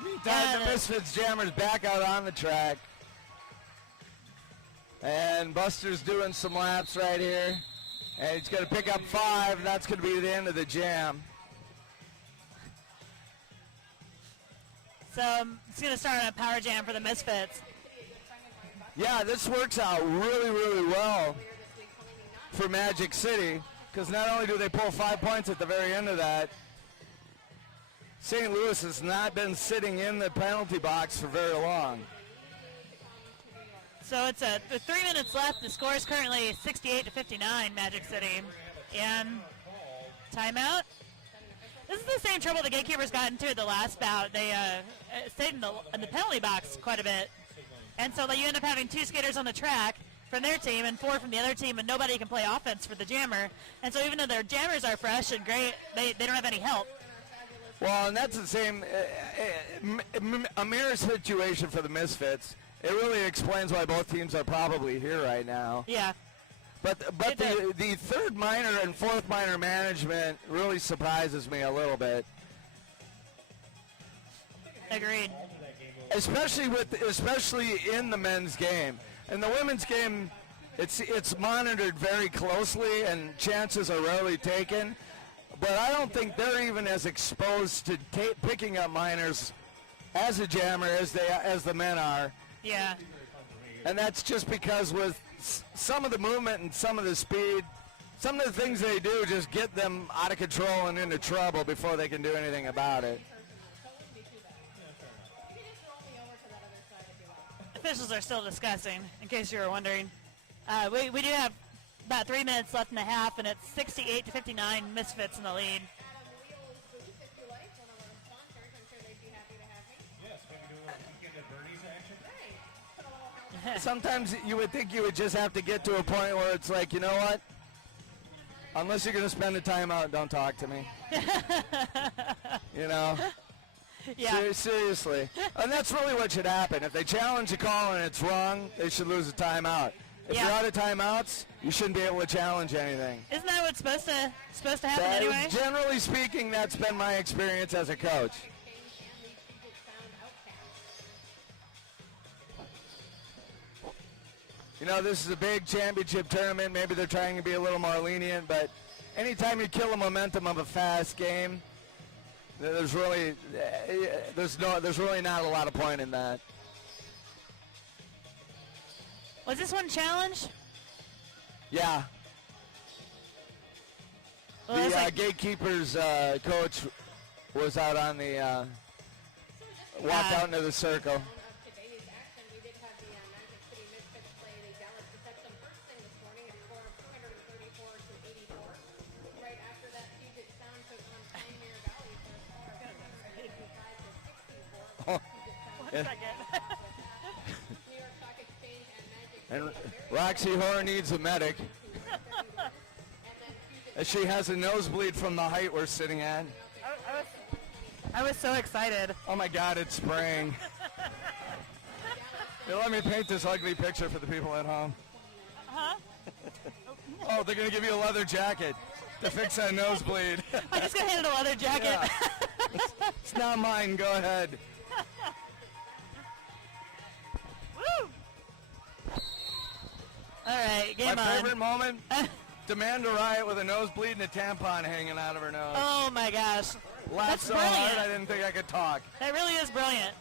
Meantime, the Misfits Jammers back out on the track. And Buster's doing some laps right here. And he's going to pick up 5. And that's going to be the end of the jam. So it's going to start a power jam for the Misfits. Yeah, this works out really, really well for Magic City. Because not only do they pull 5 points at the very end of that, St. Louis has not been sitting in the penalty box for very long. So it's with 3 minutes left. The score is currently 68-59, Magic City. And timeout. This is the same trouble the Gatekeepers got into at the last bout. They stayed in the penalty box quite a bit. And so you end up having 2 skaters on the track from their team and 4 from the other team, and nobody can play offense for the jammer. And so even though their jammers are fresh and great, they don't have any help. Well, and that's the same, a mirror situation for the Misfits. It really explains why both teams are probably here right now. Yeah. But the 3rd minor and 4th minor management really surprises me a little bit. Agreed. Especially in the men's game. In the women's game, it's monitored very closely and chances are rarely taken. But I don't think they're even as exposed to picking up minors as a jammer as the men are. Yeah. And that's just because with some of the movement and some of the speed, some of the things they do just get them out of control and into trouble before they can do anything about it. officials are still discussing, in case you were wondering. We do have about 3 minutes left in the half, and it's 68-59, Misfits in the lead. Adam Wheels Booth, if you like, one of our sponsors. I'm sure they'd be happy to have me. Yes, maybe do a little weekend at Bernie's action. Right. Put a little helmet. Sometimes you would think you would just have to get to a point where it's like, you know what? Unless you're going to spend the time out, don't talk to me. You know? Yeah. Seriously. And that's really what should happen. If they challenge a call and it's wrong, they should lose a timeout. If Yeah. you're out of timeouts, you shouldn't be able to challenge anything. Isn't that what's supposed to happen That is- anyway? generally speaking, that's been my experience as a coach. Change and leave Puget Sound outcast. You know, this is a big championship tournament. Maybe they're trying to be a little more lenient, but anytime you kill the momentum of a fast game, there's really not a lot of point in that. Was this one challenged? Yeah. Well, The it's like, Gatekeepers coach was out on the walk out into the circle. Of today's action, we did have the Magic City Misfits play the Dallas Deception first thing this morning, a score of 234-84. Right after that, Puget Sound took on Pioneer Valley for a score of 185-64. Oh. one second. New York Stock Exchange and Magic And City Roxy Horr needs a medic, and then Puget as she has a nosebleed from the height we're sitting at. I was so excited. Oh my God, it's spraying. Here, let me paint this ugly picture for the people at home. Huh? Oh, they're going to give you a leather jacket to fix that nosebleed. I just got handed a leather jacket. Yeah. It's not mine. Go ahead. Woo! All right, game My on. favorite moment, Demand a Riot with a nosebleed and a tampon hanging out of her nose. Oh my gosh. Laughed that's so hard brilliant. I didn't think I could talk. That really is brilliant.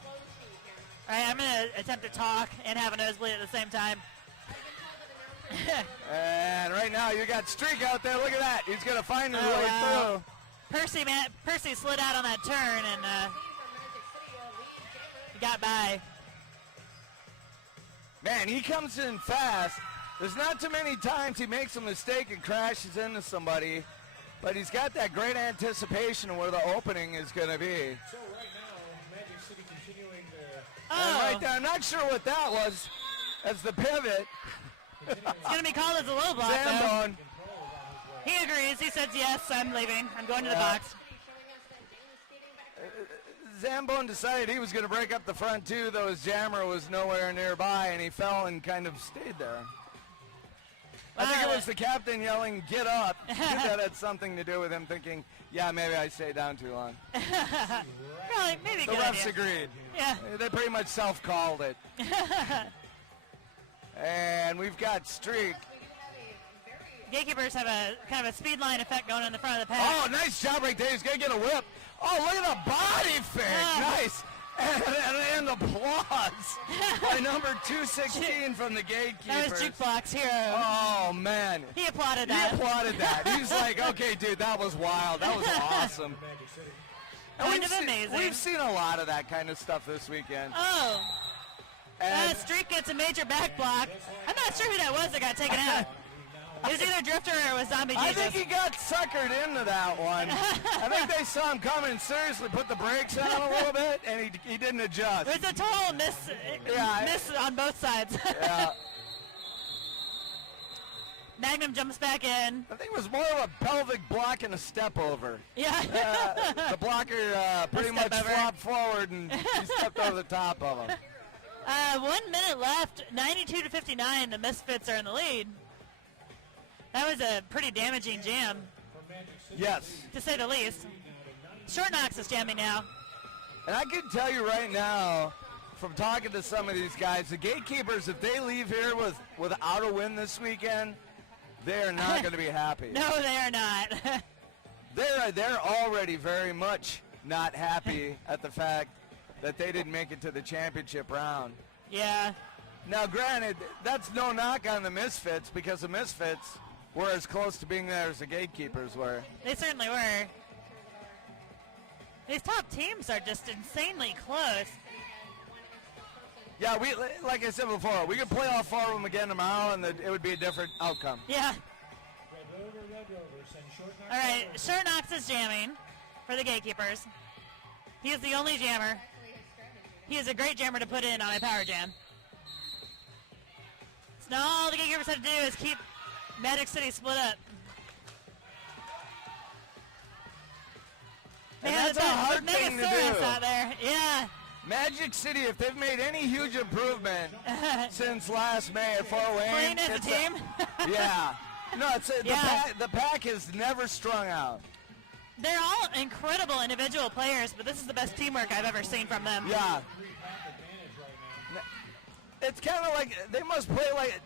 All right, I'm going to attempt to talk and have a nosebleed at the same time. And right now you got Streak out there. Look at that. He's going to find his Oh, way wow. through. Percy slid out on that turn and he got by. Man, he comes in fast. There's not too many times he makes a mistake and crashes into somebody, but he's got that great anticipation of where the opening is going to be. So right now, Magic City continuing their And Oh, right there, I'm not sure what that was as the pivot. it's going to be called as a low block, though. Zambone. He agrees. He says, yes, I'm leaving. I'm going to the Yeah. box. Zambone decided he was going to break up the front two, though his jammer was nowhere nearby, and he fell and kind of stayed there. I think it was the captain yelling, "Get up." That had something to do with him thinking, yeah, maybe I stayed down too long. Probably, maybe a The good refs idea. agreed. Yeah. They pretty much self-called it. And we've got Streak. Gatekeepers have a kind of a speed line effect going in the front of the pack. Oh, nice job right there. He's going to get a whip. Oh, look at the body fake. Yeah. Nice. And applause by number 216 from the Gatekeepers. That was Jukebox Hero. Oh, man. He applauded He that. applauded that. He's like, okay, dude, that was wild. That was awesome. Magic City. And Kind of amazing. We've seen a lot of that kind of stuff this weekend. Oh, And Streak gets a major back block. I'm not sure who that was that got taken out. It was either Drifter or it was Zombie I Jesus. think he got suckered into that one. I think they saw him coming and seriously put the brakes on a little bit, and he didn't adjust. It was a total miss, Yeah, miss on both sides. Yeah, Magnum jumps back in. I think it was more of a pelvic block and a step over. Yeah. The blocker pretty step much over. flopped forward and he stepped over the top of him. 1 minute left. 92-59. The Misfits are in the lead. That was a pretty damaging jam, Yes. to say the least. Short Knox is jamming now. And I can tell you right now, from talking to some of these guys, the Gatekeepers, if they leave here without a win this weekend, they are not going to be happy. No, they are not. They're already very much not happy at the fact that they didn't make it to the championship round. Yeah. Now, granted, that's no knock on the Misfits, because the Misfits were as close to being there as the Gatekeepers were. They certainly were. These top teams are just insanely close. Yeah, like I said before, we could play all four of them again tomorrow, and it would be a different outcome. Yeah. Red Rover, send short knock. All right, Short Knox is jamming for the Gatekeepers. He is the only jammer. He is a great jammer to put in on a power jam. So now all the Gatekeepers have to do is keep Magic City split up. And Man, that's a hard thing to do. Out there. Yeah. Magic City, if they've made any huge improvement since last May at Fort Wayne, Playing as a team. Yeah. No, Yeah. the pack is never strung out. They're all incredible individual players, but this is the best teamwork I've ever seen from them. Yeah. It's kind of like they must play like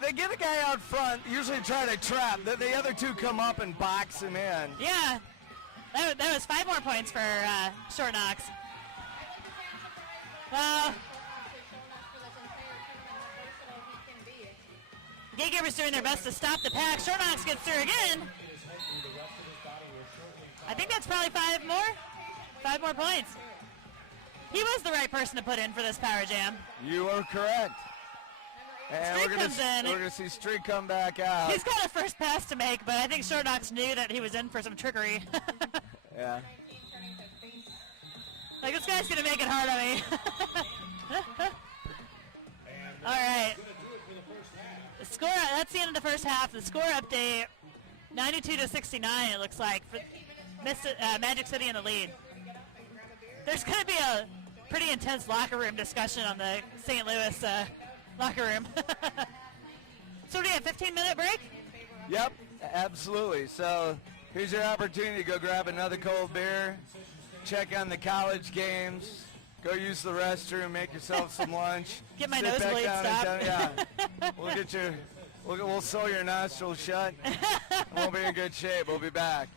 they get a guy out front, usually try to trap. The other two come up and box him in. Yeah. That was 5 more points for Short Knox. Well, Gatekeepers doing their best to stop the pack. Short Knox gets through again. I think that's probably 5 more. 5 more points. He was the right person to put in for this power jam. You are correct. And Streak comes in. We're going to see Streak come back out. He's got a first pass to make, but I think Short Knox knew that he was in for some trickery. Yeah. Like, this guy's going to make it hard on me. All right. The score, that's the end of the first half. The score update, 92-69, it looks like, for Magic City in the lead. There's going to be a pretty intense locker room discussion on the St. Louis locker room. So do we have a 15-minute break? Yep, absolutely. So here's your opportunity to go grab another cold beer, check on the college games, go use the restroom, make yourself some lunch. Get my sit back nosebleed down and stopped. yeah, we'll sew your nostrils shut. We'll be in good shape. We'll be back.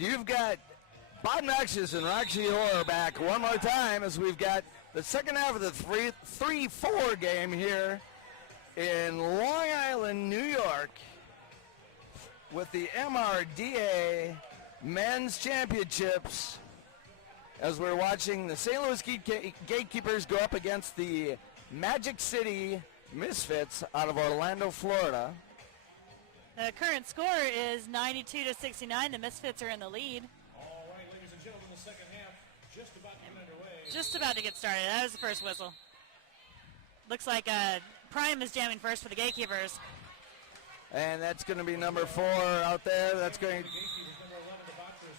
And you've got Bob Noxious and Roxy Horror back one more time as we've got the second half of the 3-4 game here in Long Island, New York, with the MRDA Men's Championships, as we're watching the St. Louis Gatekeepers go up against the Magic City Misfits out of Orlando, Florida. The current score is 92-69. The Misfits are in the lead. All right, ladies and gentlemen, the second half just about to get underway. Just about to get started. That was the first whistle. Looks like Prime is jamming first for the Gatekeepers. And that's going to be number 4 out there. That's going. Gatekeepers number 11, the boxer's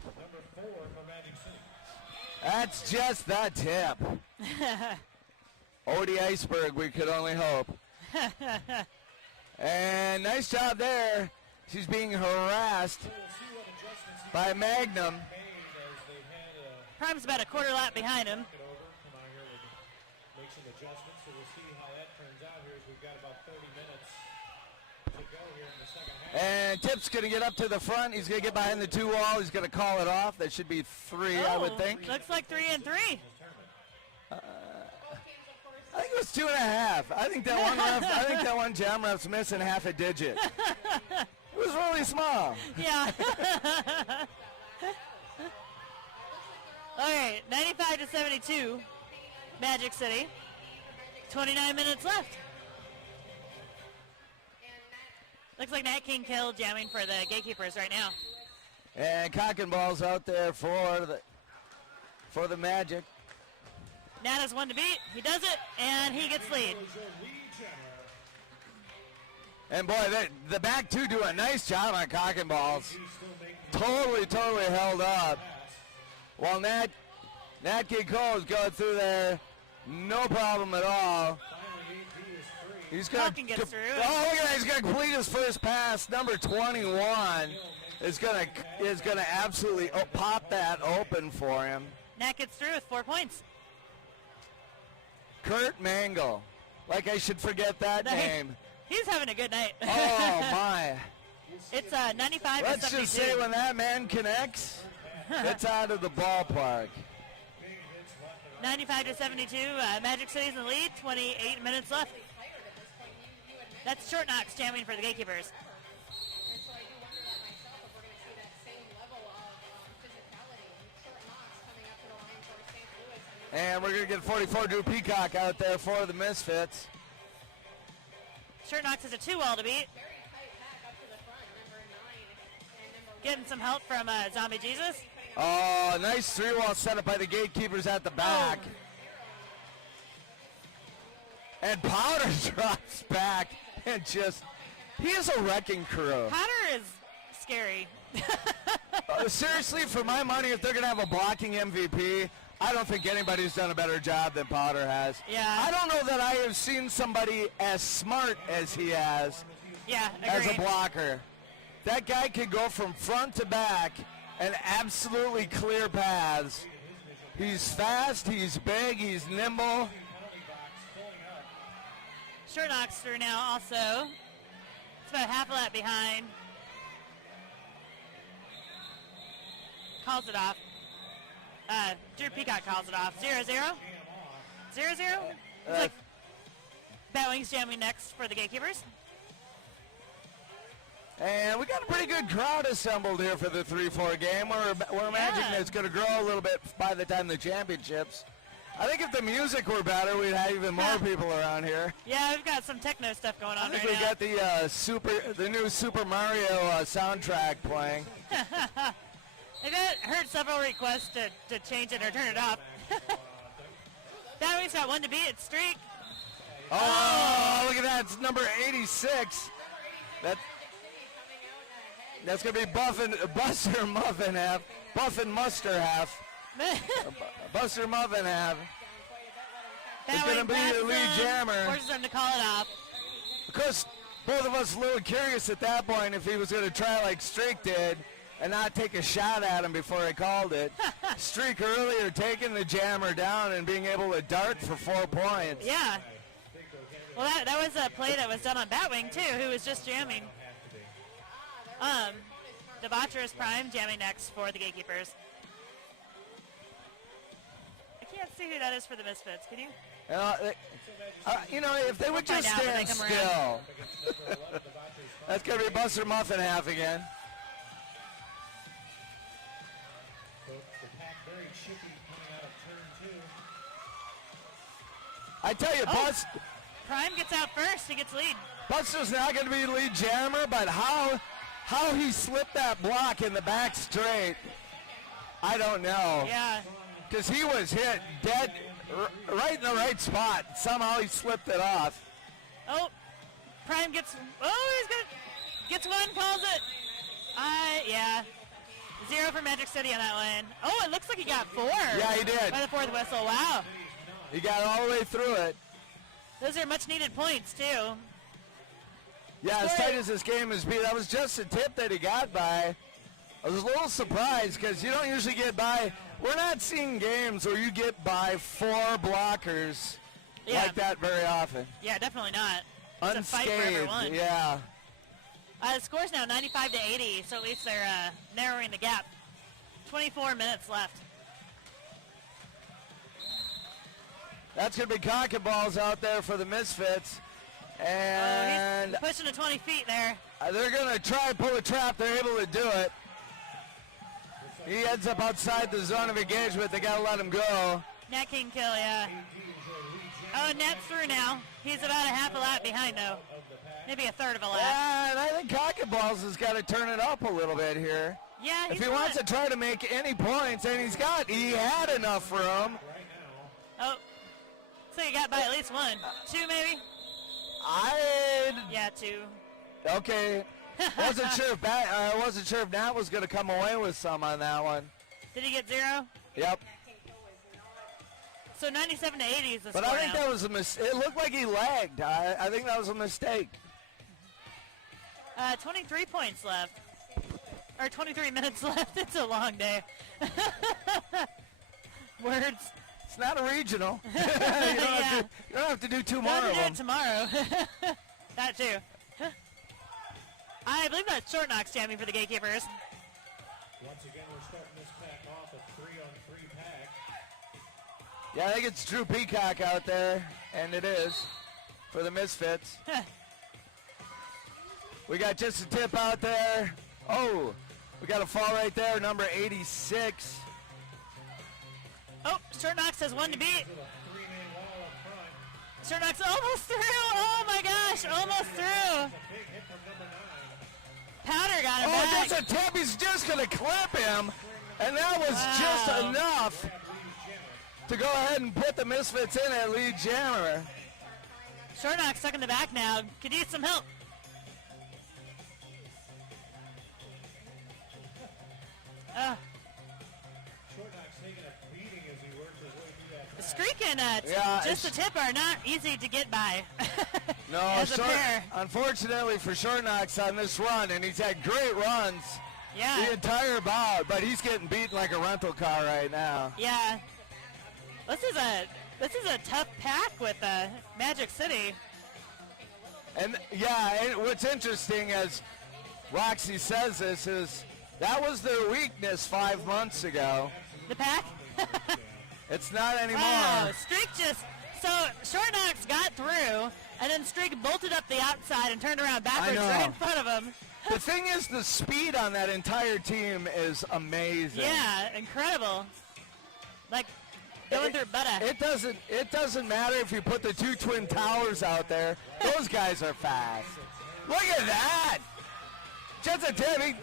Prime. Number 4 for Magic City. That's just the tip. Odie Iceberg, we could only hope. And nice job there. She's being harassed So we'll see what adjustments he by Magnum. made as they had Prime's about a quarter lap behind him. it over. Come on here, we can make some adjustments. So we'll see how that turns out here as we've got about 30 minutes to go here in the second half. And Tip's going to get up to the front. He's going to get behind the 2 wall. He's going to call it off. That should be 3, I would think. Looks like 3 and 3. I think it was 2.5. I think that one jam ref's missing half a digit. It was really small. Yeah. All right, 95-72, Magic City. 29 minutes left. Looks like Nat King Kill jamming for the Gatekeepers right now. And Cock and Ball's out there for the Magic. Nat has one to beat. He does it, and he gets lead. And boy, the back 2 do a nice job on Cock and Balls. Totally held up. While Nat King Cole is going through there, no problem at all. He's going Cock gets through. Oh, look at that! He's going to complete his first pass. Number 21 is going to absolutely pop that open for him. Nat gets through with 4 points. Kurt Mangle. Like I should forget that name. He's having a good night. Oh, my. It's 95-72. Let's just say when that man connects, it's out of the ballpark. 95-72. Magic City's in the lead. 28 minutes left. That's Short Knox jamming for the Gatekeepers. And so I do wonder that myself if we're going to see that same level of physicality. Short Knox coming up to the line for St. Louis. And we're going to get 44 Drew Peacock out there for the Misfits. Short Knox has a 2 wall to beat. Very tight pack up to the front, number 9 and number 1. Getting some help from Zombie Jesus. Oh, nice 3 wall setup by the Gatekeepers at the back. And Powder drops back and he is a wrecking crew. Potter is scary. Seriously, for my money, if they're going to have a blocking MVP, I don't think anybody's done a better job than Powder has. Yeah. I don't know that I have seen somebody as smart as he has Yeah, as a agreed. blocker. That guy can go from front to back and absolutely clear paths. He's fast, he's big, he's nimble. Short Knox through now also. It's about half a lap behind. Calls it off. Drew Peacock calls it off. 0-0. 0-0. Looks like Batwing's jamming next for the Gatekeepers. And we got a pretty good crowd assembled here for the 3-4 game. We're imagining it's going to grow a little bit by the time the championships. I think if the music were better, we'd have even more people around here. Yeah, we've got some techno stuff going on I think right we now. got the new Super Mario soundtrack playing. I've heard several requests to change it or turn it off. Batwing's got one to beat. It's streak. Oh, look at that. It's number 86. That's going to be Buster Muffin half. Buffin Muster half. Buster Muffin half. It's going to be your lead jammer. Forces him to call it off. Of course, both of us a little curious at that point if he was going to try like Streak did and not take a shot at him before he called it. Streak earlier taking the jammer down and being able to dart for 4 points. Yeah. Well, that was a play that was done on Batwing, too, who was just jamming. Debaucherous Prime jamming next for the Gatekeepers. I can't see who that is for the Misfits. Can you? You know, if they would We'll just find out when stand they come still. That's going to be Buster Muffin half again. The pack very chippy coming out of turn 2. I tell you, Prime gets out first. He gets lead. Buster's not going to be lead jammer, but how he slipped that block in the back straight, I don't know. Yeah. Because he was hit dead right in the right spot. Somehow he slipped it off. Oh, Prime gets. Oh, he's good. Gets one, calls it. Yeah. 0 for Magic City on that one. Oh, it looks like he got 4. Yeah, he did. By the 4th whistle. Wow. He got all the way through it. Those are much needed points too. Yeah, as tight as this game has been, that was just a tip that he got by. I was a little surprised because you don't usually get by. We're not seeing games where you get by 4 blockers like that very often. Yeah, definitely not. It's a fight for Unscathed, everyone. yeah. The score's now 95 to 80, so at least they're narrowing the gap. 24 minutes left. That's going to be cock and balls out there for the Misfits. And He's pushing to 20 feet there. they're going to try and pull a trap. They're able to do it. He ends up outside the zone of engagement. They got to let him go. Nat King kill, yeah. Oh, Nat's through now. He's about a half a lap behind, though. Maybe a third of a lap. And I think cock and balls has got to turn it up a little bit here. Yeah, If he wants to try to make any points, and he had enough room. Oh, so you got by at least 1. 2 maybe? Yeah, 2. Okay. Wasn't sure if Nat was going to come away with some on that one. Did he get 0? Yep. So 97 to 80 is the But score I think now. that was a mistake. It looked like he lagged. I think that was a mistake. 23 points left. Or 23 minutes left. It's a long day. Words. It's not a regional. you don't have to do 2 more We'll of do them. it tomorrow. That too. I believe that's Short Knox jamming for the Gatekeepers. Once again, we're starting this pack off a 3-on-3 pack. Yeah, I think it's Drew Peacock out there, and it is for the Misfits. We got just a tip out there. Oh, we got a fall right there, number 86. Oh, Short Knox has 1 to beat. With a 3-man wall up front. Short Knox almost through. Oh my gosh, almost through. A big hit from number 9. Powder got him Oh, back. just a tip. He's just going to clip him. And that was just enough to go ahead and put the Misfits in at lead jammer. Short Knox stuck in the back now. Could use some help. Short Knox taking a beating as he works his way through that. Streak and just a tip are not easy to get by. No, As a pair. unfortunately for Short Knox on this run, and he's had great runs Yeah. the entire bout, but he's getting beaten like a rental car right now. Yeah. This is a tough pack with Magic City. And and what's interesting as Roxy says this is that was their weakness 5 months ago. The pack? It's not anymore. Wow. Streak so Short Knox got through, and then Streak bolted up the outside and turned around backwards know. right in front of him. The thing is, the speed on that entire team is amazing. Yeah, incredible. Like going through butter. It doesn't matter if you put the 2 Twin Towers out there. Those guys are fast. Look at that. Just a tip.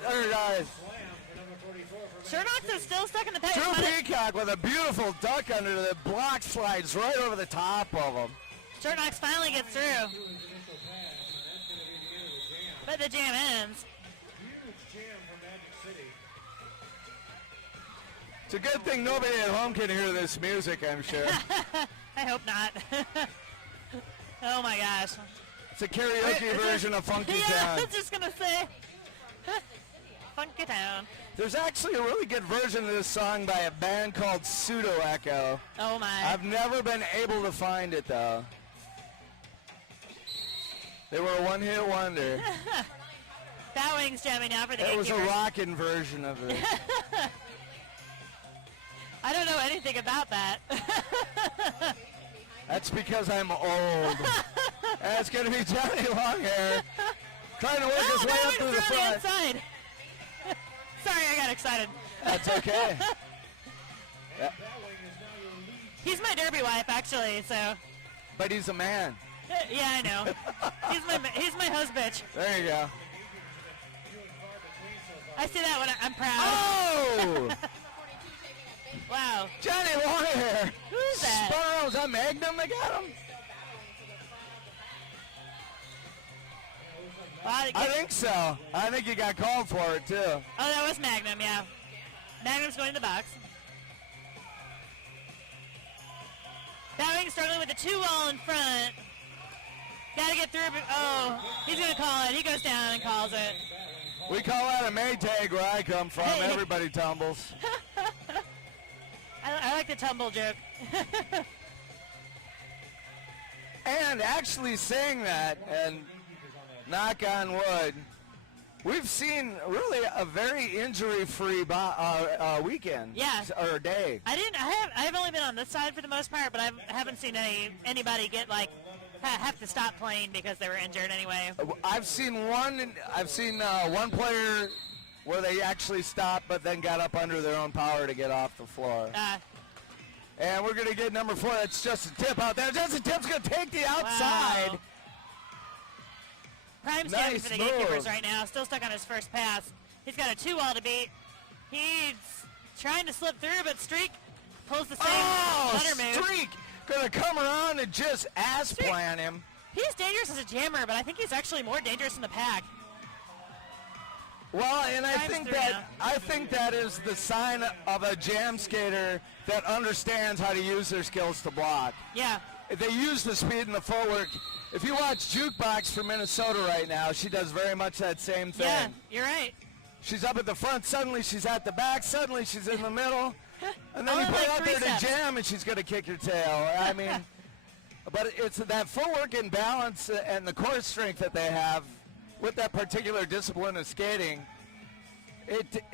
Short Knox is still stuck in the pack. Drew Peacock with a beautiful duck under the block slides right over the top of him. Short Knox finally gets through. But the jam ends. Huge jam for Magic City. It's a good thing nobody at home can hear this music, I'm sure. I hope not. Oh my gosh. It's a karaoke version of Funky Yeah, I Town. was just gonna say. Funky Town. There's actually a really good version of this song by a band called Pseudo Echo. Oh my. I've never been able to find it, though. They were a one-hit wonder. Batwing's jamming now for the It was a Gatekeepers. rockin' version of it. I don't know anything about that. That's because I'm old. And it's going to be Johnny Longhair trying to work his way up to the front. Inside. Sorry, I got excited. That's okay. He's my derby wife, actually, so. But he's a man. Yeah, I know. He's my hose bitch. There you go. I see that when I'm proud. Oh! Wow. Johnny Longhair. Who's that? Spun around. Was that Magnum that got him? Wow, I think so. I think he got called for it, too. Oh, that was Magnum, yeah. Magnum's going to the box. Batwing struggling with the 2-wall in front. Got to get through. Oh, he's going to call it. He goes down and calls it. We call that a Maytag where I come from. Hey. Everybody tumbles. I like the tumble joke. And actually saying that, and knock on wood, we've seen really a very injury-free weekend. Yeah. Or day. I've only been on this side for the most part, but I haven't seen anybody get have to stop playing because they were injured anyway. I've seen one player where they actually stopped but then got up under their own power to get off the floor. And we're going to get number 4. That's just a tip out there. Just a tip's going to take the outside. Wow. Prime's Nice jamming for the move. Gatekeepers right now. Still stuck on his first pass. He's got a 2-wall to beat. He's trying to slip through, but Streak pulls the same cutter move. Streak going to come around and just ass plant him. He's dangerous as a jammer, but I think he's actually more dangerous in the pack. Well, and I Prime's think that is the sign of a jam skater that understands how to use their skills to block. Yeah. They use the speed and the footwork. If you watch Jukebox from Minnesota right now, she does very much that same thing. Yeah, you're right. She's up at the front, suddenly she's at the back, suddenly she's in the middle, and then Only you put like her out 3 there steps. to jam and she's going to kick your tail. I mean, but it's that footwork and balance and the core strength that they have with that particular discipline of skating.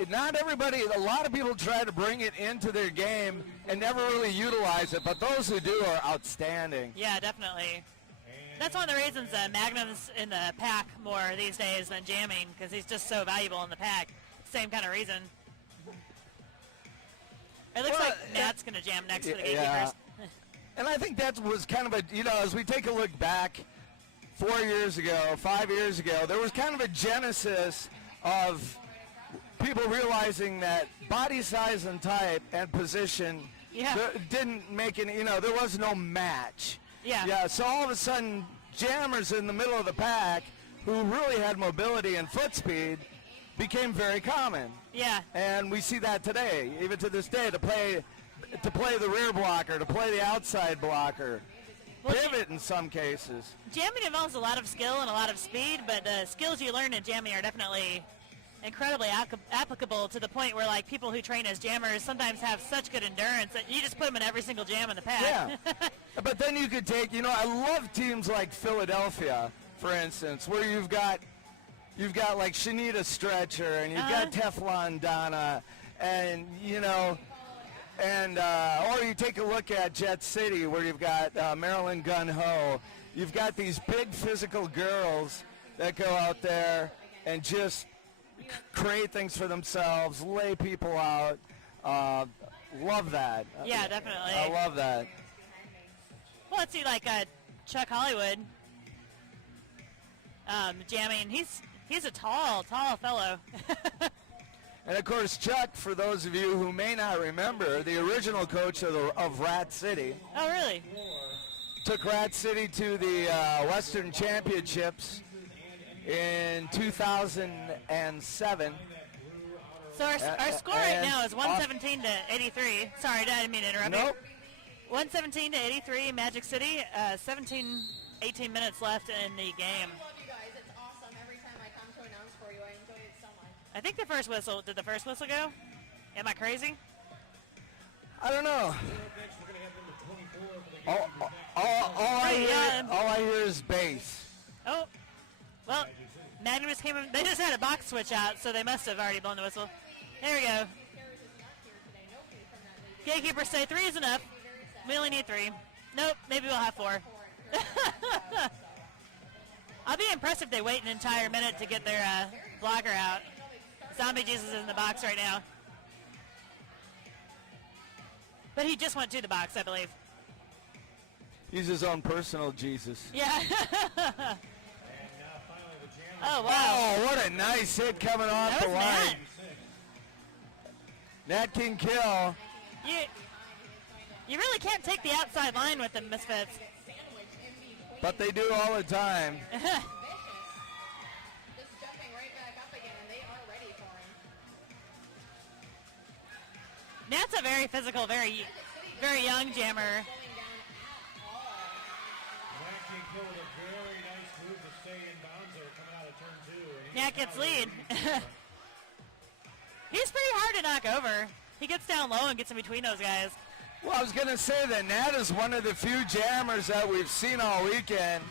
Not everybody, a lot of people try to bring it into their game and never really utilize it, but those who do are outstanding. Yeah, definitely. That's one of the reasons Magnum's in the pack more these days than jamming, because he's just so valuable in the pack. Same kind of reason. It looks like Matt's going to jam next for the Gatekeepers. Yeah. And I think that was kind of as we take a look back 4 years ago, 5 years ago, there was kind of a genesis of people realizing that body size and type and position didn't make any, there was no match. Yeah, so all of a sudden, jammers in the middle of the pack who really had mobility and foot speed became very common. Yeah. And we see that today, even to this day, to play the rear blocker, to play the outside blocker, pivot in some cases. Jamming involves a lot of skill and a lot of speed, but the skills you learn in jamming are definitely incredibly applicable to the point where people who train as jammers sometimes have such good endurance that you just put them in every single jam in the pack. Yeah. But then you could take, I love teams like Philadelphia, for instance, where you've got like Shanita Stretcher and you've got Teflon Donna and, or you take a look at Jet City where you've got Marilyn Gun Ho. You've got these big physical girls that go out there and just create things for themselves, lay people out. Love that. Yeah, definitely. I love that. Well, let's see, Chuck Hollywood jamming. He's a tall fellow. And of course, Chuck, for those of you who may not remember, the original coach of Rat City. Oh, really? Took Rat City to the Western Championships in 2007. So our score right now is 117 to 83. Sorry, I didn't mean to interrupt you. Nope. 117 to 83, Magic City. 18 minutes left in the game. I love you guys. It's awesome. Every time I come to announce for you, I enjoy it so much. I think did the first whistle go? Am I crazy? I don't know. All I hear is bass. Oh, well, Magnum just came in. They just had a box switch out, so they must have already blown the whistle. There we go. Gatekeepers say 3 is enough. We only need 3. Nope, maybe we'll have 4. I'll be impressed if they wait an entire minute to get their blocker out. Zombie Jesus is in the box right now. But he just went to the box, I believe. He's his own personal Jesus. Yeah. Oh, wow. Oh, what a nice hit coming off That the was line. Nat King kill. You really can't take the outside line with the Misfits. But they do all the time. Just jumping right back up again, and they are ready for him. Nat's a very physical, very young jammer. Nat King Kill with a very nice move to stay in bounds there coming out of turn 2. Nat gets lead. He's pretty hard to knock over. He gets down low and gets in between those guys. Well, I was going to say that Nat is one of the few jammers that we've seen all weekend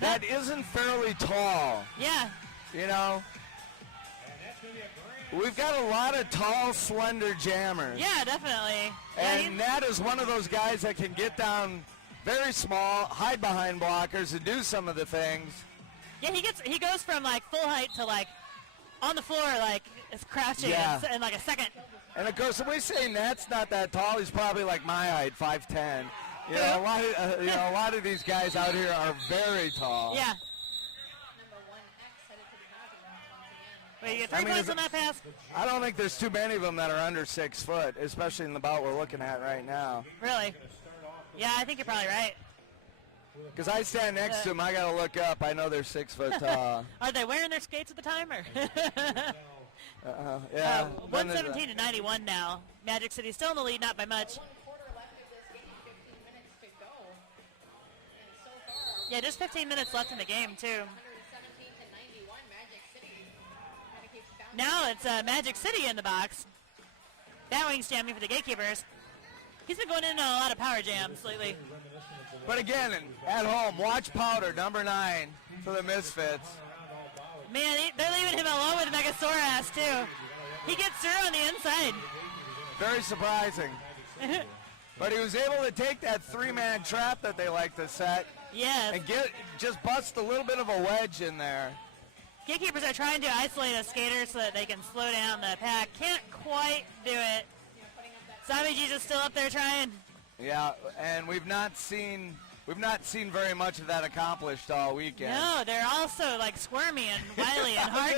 that isn't fairly tall. Yeah. You know? We've got a lot of tall, slender jammers. Yeah, definitely. And Nat is one of those guys that can get down very small, hide behind blockers, and do some of the things. Yeah, he goes from like full height to like on the floor, like it's crouching in like a second. And of course, when we say Nat's not that tall, he's probably like my height, 5'10". You know, a lot of these guys out here are very tall. Yeah. Number 1X headed to the penalty box once again. Wait, you get 3 points on that pass? I don't think there's too many of them that are under 6 foot, especially in the bout we're looking at right now. Really? Yeah, I think you're probably right. Because I stand next to them, I got to look up. I know they're 6 foot tall. Are they wearing their skates at the time? Or 117 to 91 now. Magic City still in the lead, not by much. 1 quarter left of this game, 15 minutes to go. And so far, Yeah, just 15 minutes left in the game, too. 117 to 91, Magic City. Trying to keep bouncing. Now it's Magic City in the box. Batwing's jamming for the Gatekeepers. He's been going in on a lot of power jams lately. But again, at home, watch Powder, number 9, for the Misfits. Man, they're leaving him alone with Megasaurus, too. He gets through on the inside. Very surprising. But he was able to take that 3-man trap that they like to set Yes. and just bust a little bit of a wedge in there. Gatekeepers are trying to isolate a skater so that they can slow down the pack. Can't quite do it. Zombie Jesus still up there trying. Yeah, and we've not seen very much of that accomplished all weekend. No, they're also like squirmy and wily and hard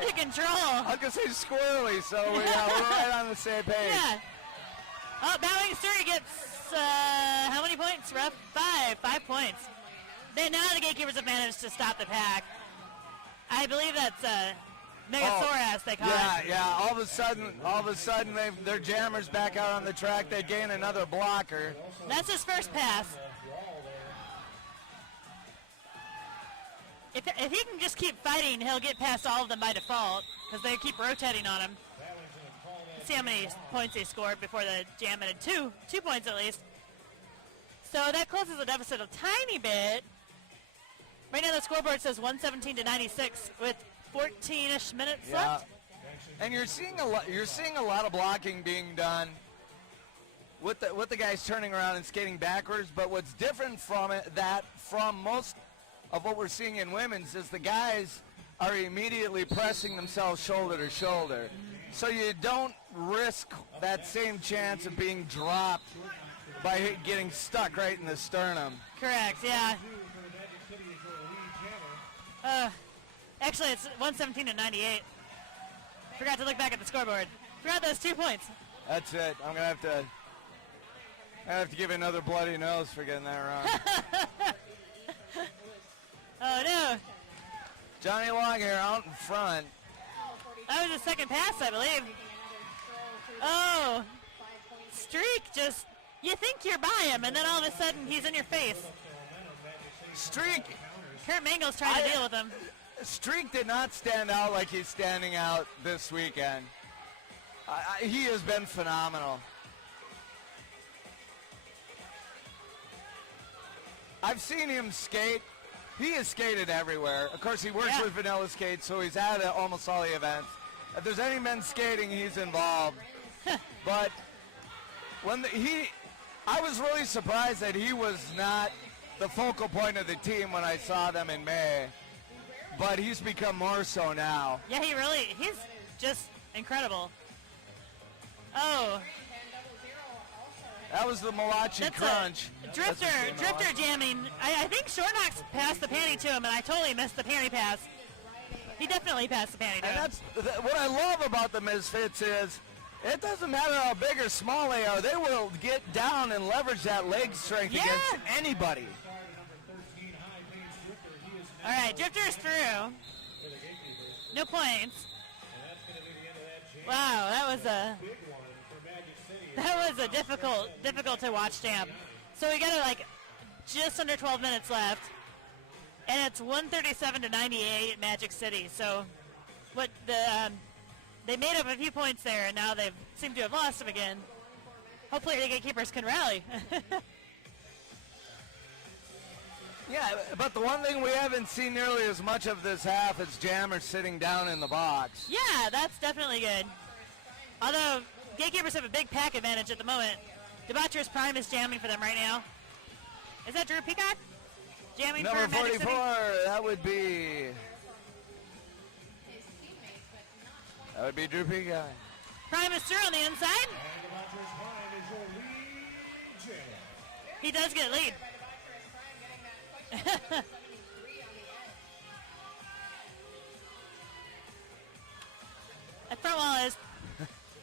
to control. I was gonna say squirrely, so we're right on the same page. Yeah. Oh, Bowing Surrey gets how many points? Rough 5 points. Now the Gatekeepers have managed to stop the pack. I believe that's Megasaurus they call it. Yeah. All of a sudden, their jammers back out on the track. They gain another blocker. That's his first pass. If he can just keep fighting, he'll get past all of them by default because they keep rotating on him. Let's see how many points they scored before the jam ended. 2 points at least. So that closes the deficit a tiny bit. Right now the scoreboard says 117 to 96 with 14-ish minutes left. And you're seeing a lot of blocking being done with the guys turning around and skating backwards. But what's different from most of what we're seeing in women's is the guys are immediately pressing themselves shoulder to shoulder. So you don't risk that same chance of being dropped by getting stuck right in the sternum. Correct, yeah. Actually, it's 117 to 98. Forgot to look back at the scoreboard. Forgot those 2 points. That's it. I'm gonna have to give you another bloody nose for getting that wrong. Oh no! Johnny Long here out in front. That was a second pass, I believe. Oh, Streak just, you think you're by him, and then all of a sudden he's in your face. Streak. Kurt Mangle's trying to deal with him. Streak did not stand out like he's standing out this weekend. He has been phenomenal. I've seen him skate he has skated everywhere. Of course, he works Yeah. with Vanilla Skate, so he's at almost all the events. If there's any men's skating, he's involved. But when I was really surprised that he was not the focal point of the team when I saw them in May. But he's become more so now. Yeah, he's just incredible. Oh, That was the Malachi that's crunch. a drifter jamming. I think Short Knox passed the panty to him, and I totally missed the panty pass. He definitely passed the panty to And him. that's what I love about the Misfits is it doesn't matter how big or small they are. They will get down and leverage that leg strength Yeah. against anybody. All right, Drifter's through. No points. Wow, that was a difficult to watch jam. So we got just under 12 minutes left, and it's 137-98 at Magic City. So they made up a few points there, and now they seem to have lost them again. Hopefully the Gatekeepers can rally. Yeah, but the one thing we haven't seen nearly as much of this half is Jammer sitting down in the box. Yeah, that's definitely good. Although Gatekeepers have a big pack advantage at the moment. Debaucherous Prime is jamming for them right now. Is that Drew Peacock? Jamming Number for Magic 44, City? that would be Drew Peacock. Prime is through on the inside. He does get lead. At front wall is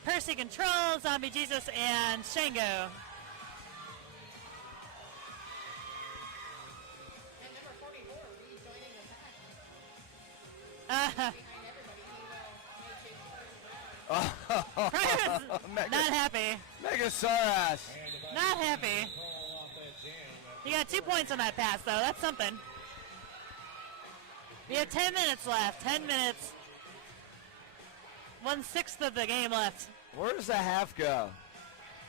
Percy Control, Zombie Jesus, and Shango. And number 44 rejoining the pack. Prime is not happy. Megasaurus. Not happy. You got 2 points on that pass, though. That's something. We have 10 minutes left. 10 minutes. 1/6 of the game left. Where does the half go?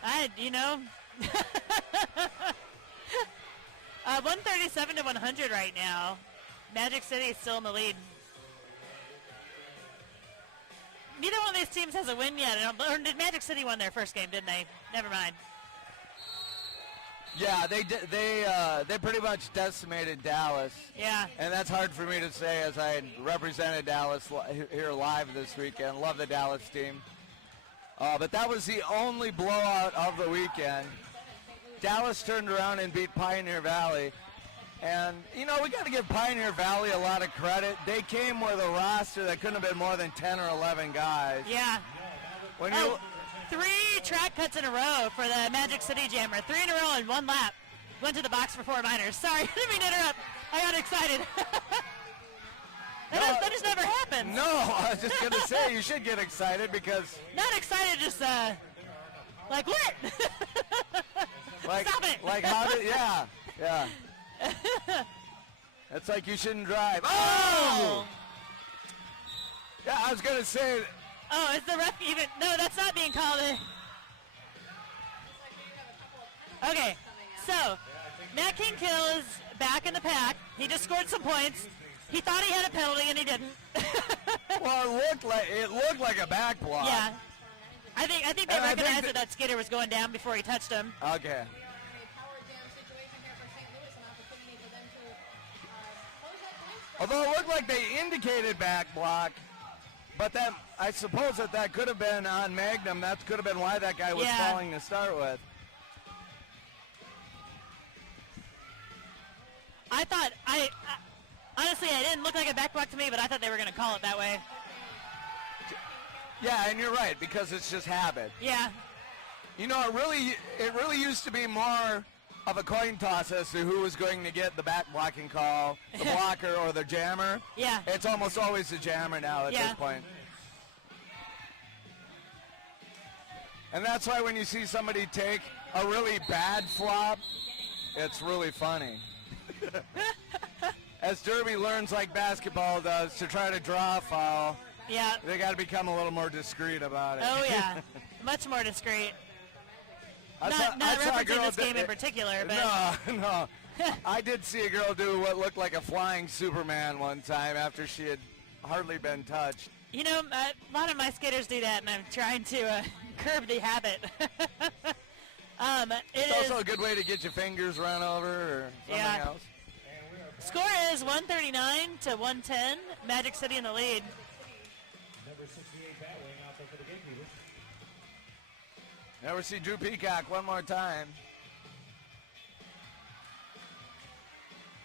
137-100 right now. Magic City is still in the lead. Neither one of these teams has a win yet. Or did Magic City win their first game, didn't they? Never mind. Yeah, they pretty much decimated Dallas. Yeah. And that's hard for me to say as I represented Dallas here live this weekend. Love the Dallas team. But that was the only blowout of the weekend. Dallas turned around and beat Pioneer Valley. And, we got to give Pioneer Valley a lot of credit. They came with a roster that couldn't have been more than 10 or 11 guys. Yeah. When you 3 track cuts in a row for the Magic City Jammer. 3 in a row in 1 lap. Went to the box for 4 minors. Sorry, didn't mean to interrupt. I got excited. That just never happens. No, I was just going to say you should get excited because... Not excited, just like what? Stop it. Like how did... Yeah. It's like you shouldn't drive. Oh! Yeah, I was going to say... Oh, is the ref even... No, that's not being called. Okay, so Matt King Kill is back in the pack. He just scored some points. He thought he had a penalty, and he didn't. Well, it looked like a back block. Yeah. I think they And I recognized think that Skater was going down before he touched him. Okay. A power jam situation here for St. Louis, an opportunity for them to close that point spread. Although it looked like they indicated back block, but then I suppose that could have been on Magnum. That could have been why that guy was falling to start with. I thought, honestly, it didn't look like a back block to me, but I thought they were going to call it that way. Yeah, and you're right, because it's just habit. Yeah. It really used to be more of a coin toss as to who was going to get the back blocking call, the blocker or the jammer. Yeah. It's almost always the jammer now at this point. And that's why when you see somebody take a really bad flop, it's really funny. As Derby learns like basketball does to try to draw a foul, Yeah. they got to become a little more discreet about it. Oh, yeah. Much more discreet. I Not saw a referencing girl this game in particular, but... No. I did see a girl do what looked like a flying Superman one time after she had hardly been touched. You know, a lot of my skaters do that, and I'm trying to curb the habit. It's also a good way to get your fingers run over or something else. Score is 139 to 110. Magic City in the lead. Number 68 Batwing out there for the Gatekeepers. Never see Drew Peacock one more time.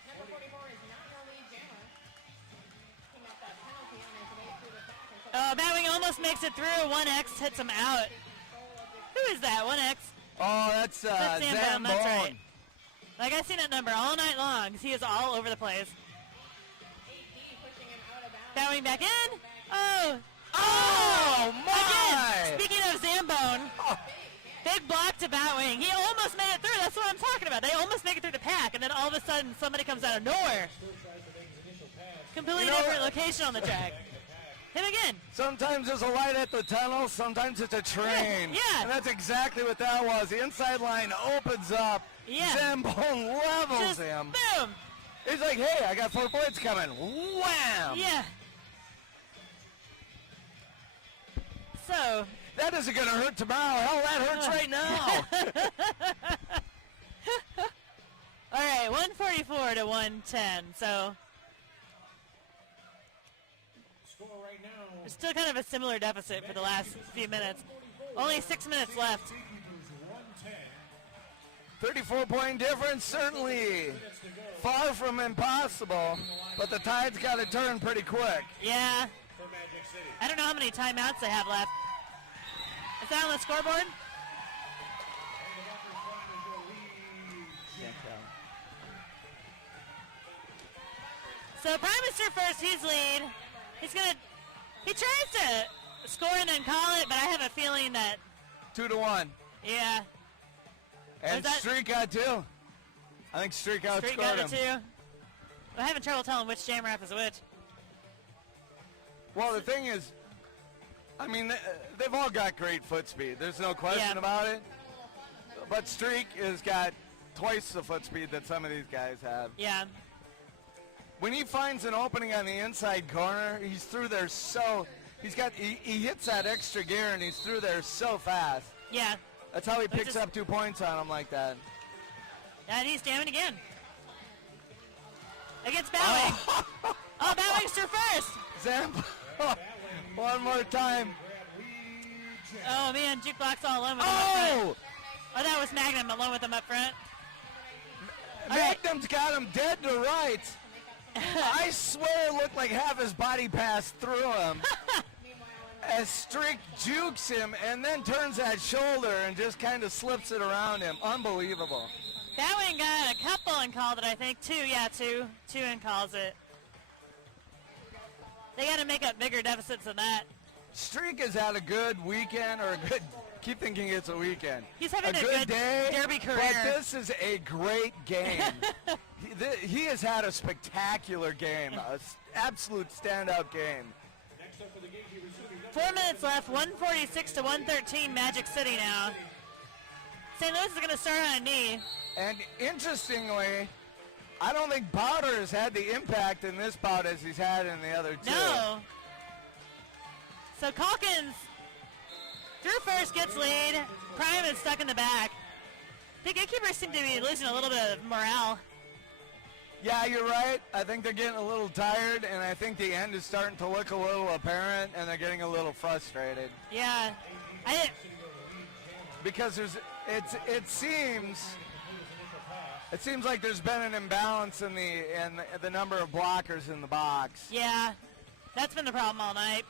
Number 44 is not your lead jammer. Came off that penalty on his way through the pack. Batwing almost makes it through. 1X hits him out. Who is that? 1X? Oh, that's Zambone. Zambone. That's right. Like, I've seen that number all night long. He is all over the place. Pushing him out of bounds. Batwing back in. Oh! Oh, my! Again, speaking of Zambone, big block to Batwing. He almost made it through. That's what I'm talking about. They almost make it through the pack, and then all of a sudden somebody comes out of nowhere. Completely different location on the track. Hit again. Sometimes there's a light at the tunnel, sometimes it's a train. Yeah. And that's exactly what that was. The inside line opens up. Yeah. Zambone levels Just him. boom. He's like, hey, I got 4 points coming. Wham! Yeah. So. That isn't going to hurt tomorrow. Hell, that hurts right now. All right, 144 to 110. So. Score right now. It's still kind of a similar deficit for the last few minutes. Only 6 minutes left. 34-point difference, certainly far from impossible, but the tide's got to turn pretty quick. Yeah. For Magic City. I don't know how many timeouts they have left. Is that on the scoreboard? So Primus through first, he's lead. He tries to score and then call it, but I have a feeling that, 2-1. yeah. And Streak got 2. I think Streak outscored Street got him. it too. I'm having trouble telling which jam rap is which. Well, the thing is, I mean, they've all got great foot speed. There's no question Yeah. about it. But Streak has got twice the foot speed that some of these guys have. Yeah. When he finds an opening on the inside corner, he's through there he hits that extra gear and he's through there so fast. Yeah. That's how he picks up 2 points on him like that. And he's jamming again. Against Batwing. Oh, Batwing's through first. Zamp. One more time. Oh, man, Jukebox all alone with him up front. Oh! Oh, that was Magnum alone with him up front. All right. Magnum's got him dead to rights. I swear it looked like half his body passed through him. As Streak jukes him and then turns that shoulder and just kind of slips it around him. Unbelievable. Batwing got a couple and called it, I think. Two and calls it. They got to make up bigger deficits than that. Streak has had a good weekend, or a good, keep thinking it's a weekend. He's having a good good day, derby career. But this is a great game. He has had a spectacular game, an absolute standout game. Next up for the Gatekeepers. 4 minutes left, 146 to 113, Magic City now. St. Louis is going to start on a knee. And interestingly, I don't think Bowder has had the impact in this bout as he's had in the other two. No. So Calkins through first gets lead. Prime is stuck in the back. The Gatekeepers seem to be losing a little bit of morale. Yeah, you're right. I think they're getting a little tired, and I think the end is starting to look a little apparent, and they're getting a little frustrated. Yeah. Because it seems like there's been an imbalance in the number of blockers in the box. Yeah. That's been the problem all night.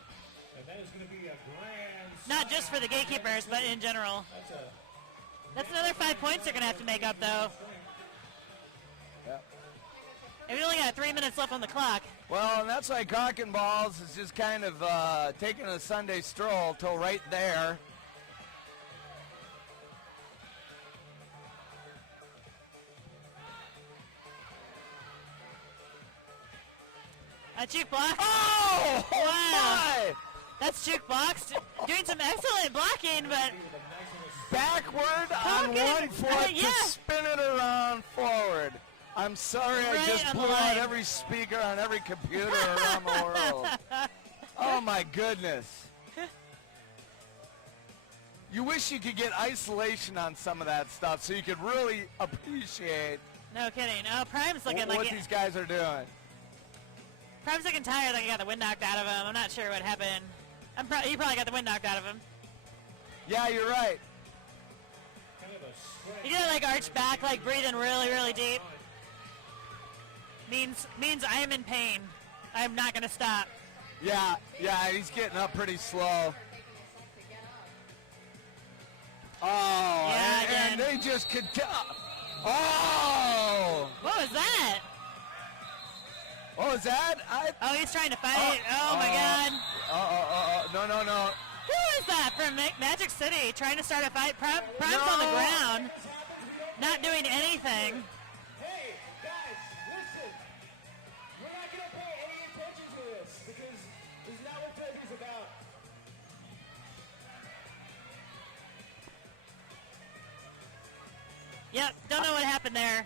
And that is going to be a grand Not just for the Gatekeepers, but in general. That's another 5 points they're going to have to make up, though. Yep. And we only got 3 minutes left on the clock. Well, and that's why Cock and Balls is just kind of taking a Sunday stroll till right there. A jukebox. Oh! Wow. That's jukebox doing some excellent blocking, but Backward on Cock one and- foot yeah. to spin it around forward. I'm sorry I Right just on the blew out line. every speaker on every computer around the world. Oh my goodness. You wish you could get isolation on some of that stuff so you could really appreciate No kidding. Oh, Prime's looking what like these guys are doing. Prime's looking tired, like he got the wind knocked out of him. I'm not sure what happened. He probably got the wind knocked out of him. Yeah, you're right. Kind of a strength. He did like arch back, like breathing really, really deep. Means I am in pain. I'm not gonna stop. Yeah, he's getting up pretty slow. Oh, Yeah, and again. they just could. Oh! What was that? What was that? Oh, he's trying to fight. Oh my God. No. Who is that from Magic City trying to start a fight? Prime's on the No. ground, not doing anything. Hey, guys, listen. We're not going to pay any attention to this because this is not what Toby's about. Yep, don't know what happened there.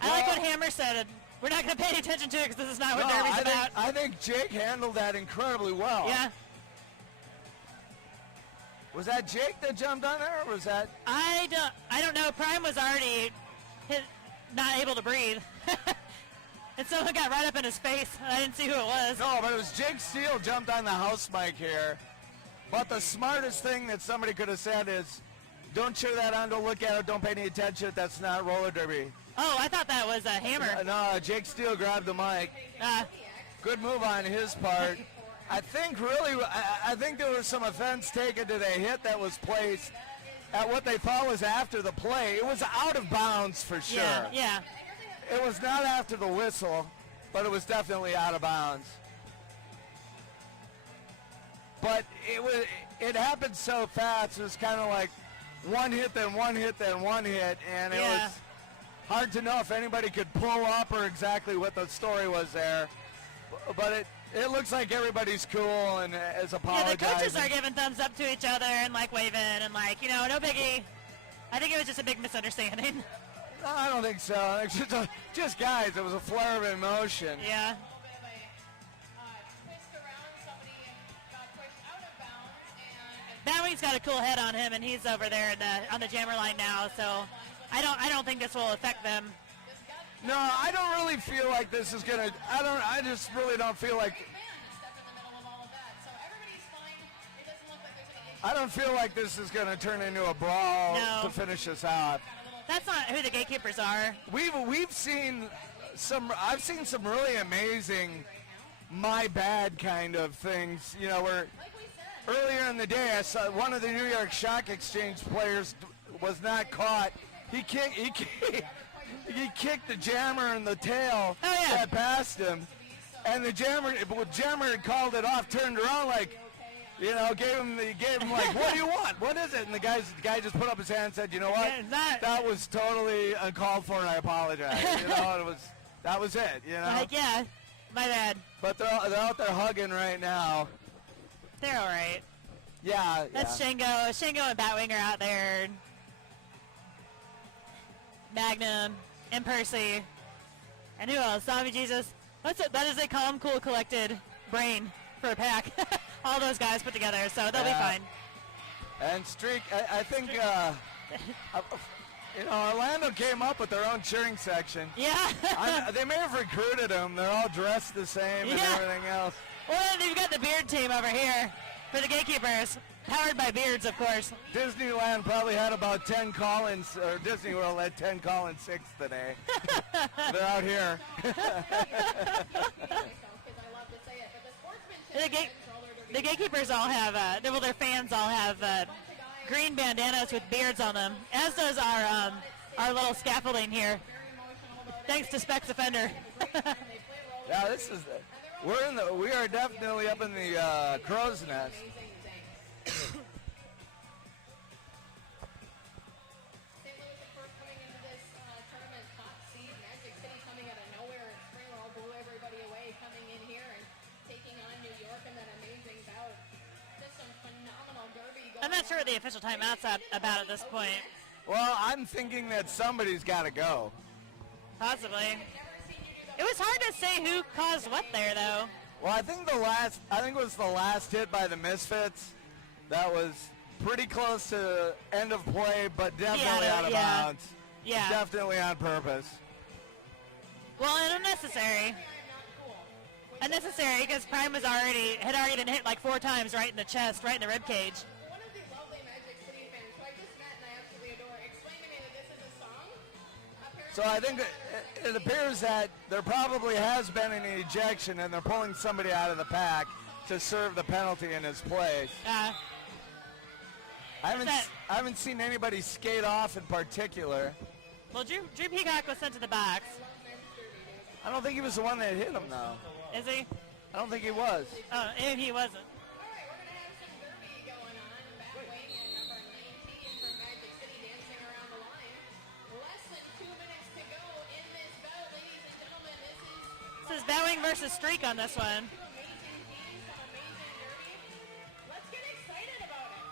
I like Well- what Hammer said. We're not going to pay any attention to it because this is not what No, Derby's about. I think Jake handled that incredibly well. Yeah, Was that Jake that jumped on there, or was that? I don't know. Prime was already not able to breathe. And someone got right up in his face. I didn't see who it was. No, but it was Jake Steele jumped on the house mic here. But the smartest thing that somebody could have said is, don't cheer that on, don't look at it, don't pay any attention. That's not roller derby. Oh, I thought that was a Hammer. No, Jake Steele grabbed the mic. Good move on his part. I think really, I think there was some offense taken to the hit that was placed at what they thought was after the play. It was out of bounds for sure. Yeah. It was not after the whistle, but it was definitely out of bounds. But it happened so fast. It was kind of like one hit, then one hit, then one hit, and it was hard to know if anybody could pull up or exactly what the story was there. But it looks like everybody's cool and is Yeah, apologizing. the coaches are giving thumbs up to each other and like waving and like, no biggie. I think it was just a big misunderstanding. No, I don't think so. It's just guys. It was a flare of emotion. Yeah. Batwing's got a cool head on him, and he's over there on the jammer line now. So I don't think this will affect them. No, I don't really feel like this is gonna. I just really don't feel like. I don't feel like this is gonna turn into a brawl No. to finish this out. That's not who the gatekeepers are. We've seen some. I've seen some really amazing, my bad kind of things. Where earlier in the day I saw one of the New York Stock Exchange players was not caught. He kicked the jammer in the tail that passed him, and the jammer had called it off, turned around like, gave him like, what do you want? What is it? And the guy just put up his hand and said, you know what? That was totally uncalled for, and I apologize. That was it. Like, yeah, my bad. But they're out there hugging right now. They're all right. Yeah. That's Shango. Shango and Batwing are out there. Magnum and Percy. And who else? Zombie Jesus. That is a calm, cool, collected brain for a pack. All those guys put together, so they'll be fine. And Streak, I think, Orlando came up with their own cheering section. Yeah. They may have recruited them. They're all dressed the same and everything else. Well, they've got the beard team over here for the Gatekeepers. Powered by beards, of course. Disneyland probably had about 10 call-ins, or Disney World had 10 call-in 6 today. They're out here. The Gatekeepers all have, their fans all have green bandanas with beards on them, as does our little scaffolding here. Thanks to Specs Offender. Yeah, we are definitely up in the crow's nest. I'm not sure what the official timeout's about at this point. Well, I'm thinking that somebody's got to go. Possibly. It was hard to say who caused what there, though. Well, I think it was the last hit by the Misfits. That was pretty close to end of play, but definitely out of bounds. Yeah. Definitely on purpose. Well, and unnecessary. Unnecessary because Prime had already been hit like 4 times right in the chest, right in the rib cage. One of these lovely Magic City fans, who I just met and I absolutely adore, explained to me that this is a song. Apparently So I think it appears that there probably has been an ejection, and they're pulling somebody out of the pack to serve the penalty in his place. I haven't seen anybody skate off in particular. Well, Drew Peacock was sent to the box. I don't think he was the one that hit him, though. Is he? I don't think he was. Oh, maybe he wasn't. All right, we're going to have some derby going on. Back wing and number 19 from Magic City dancing around the line. Less than 2 minutes to go in this bout, ladies and gentlemen. This is Bowing versus Streak on this one. Two amazing teams, some amazing derby. Let's get excited about it.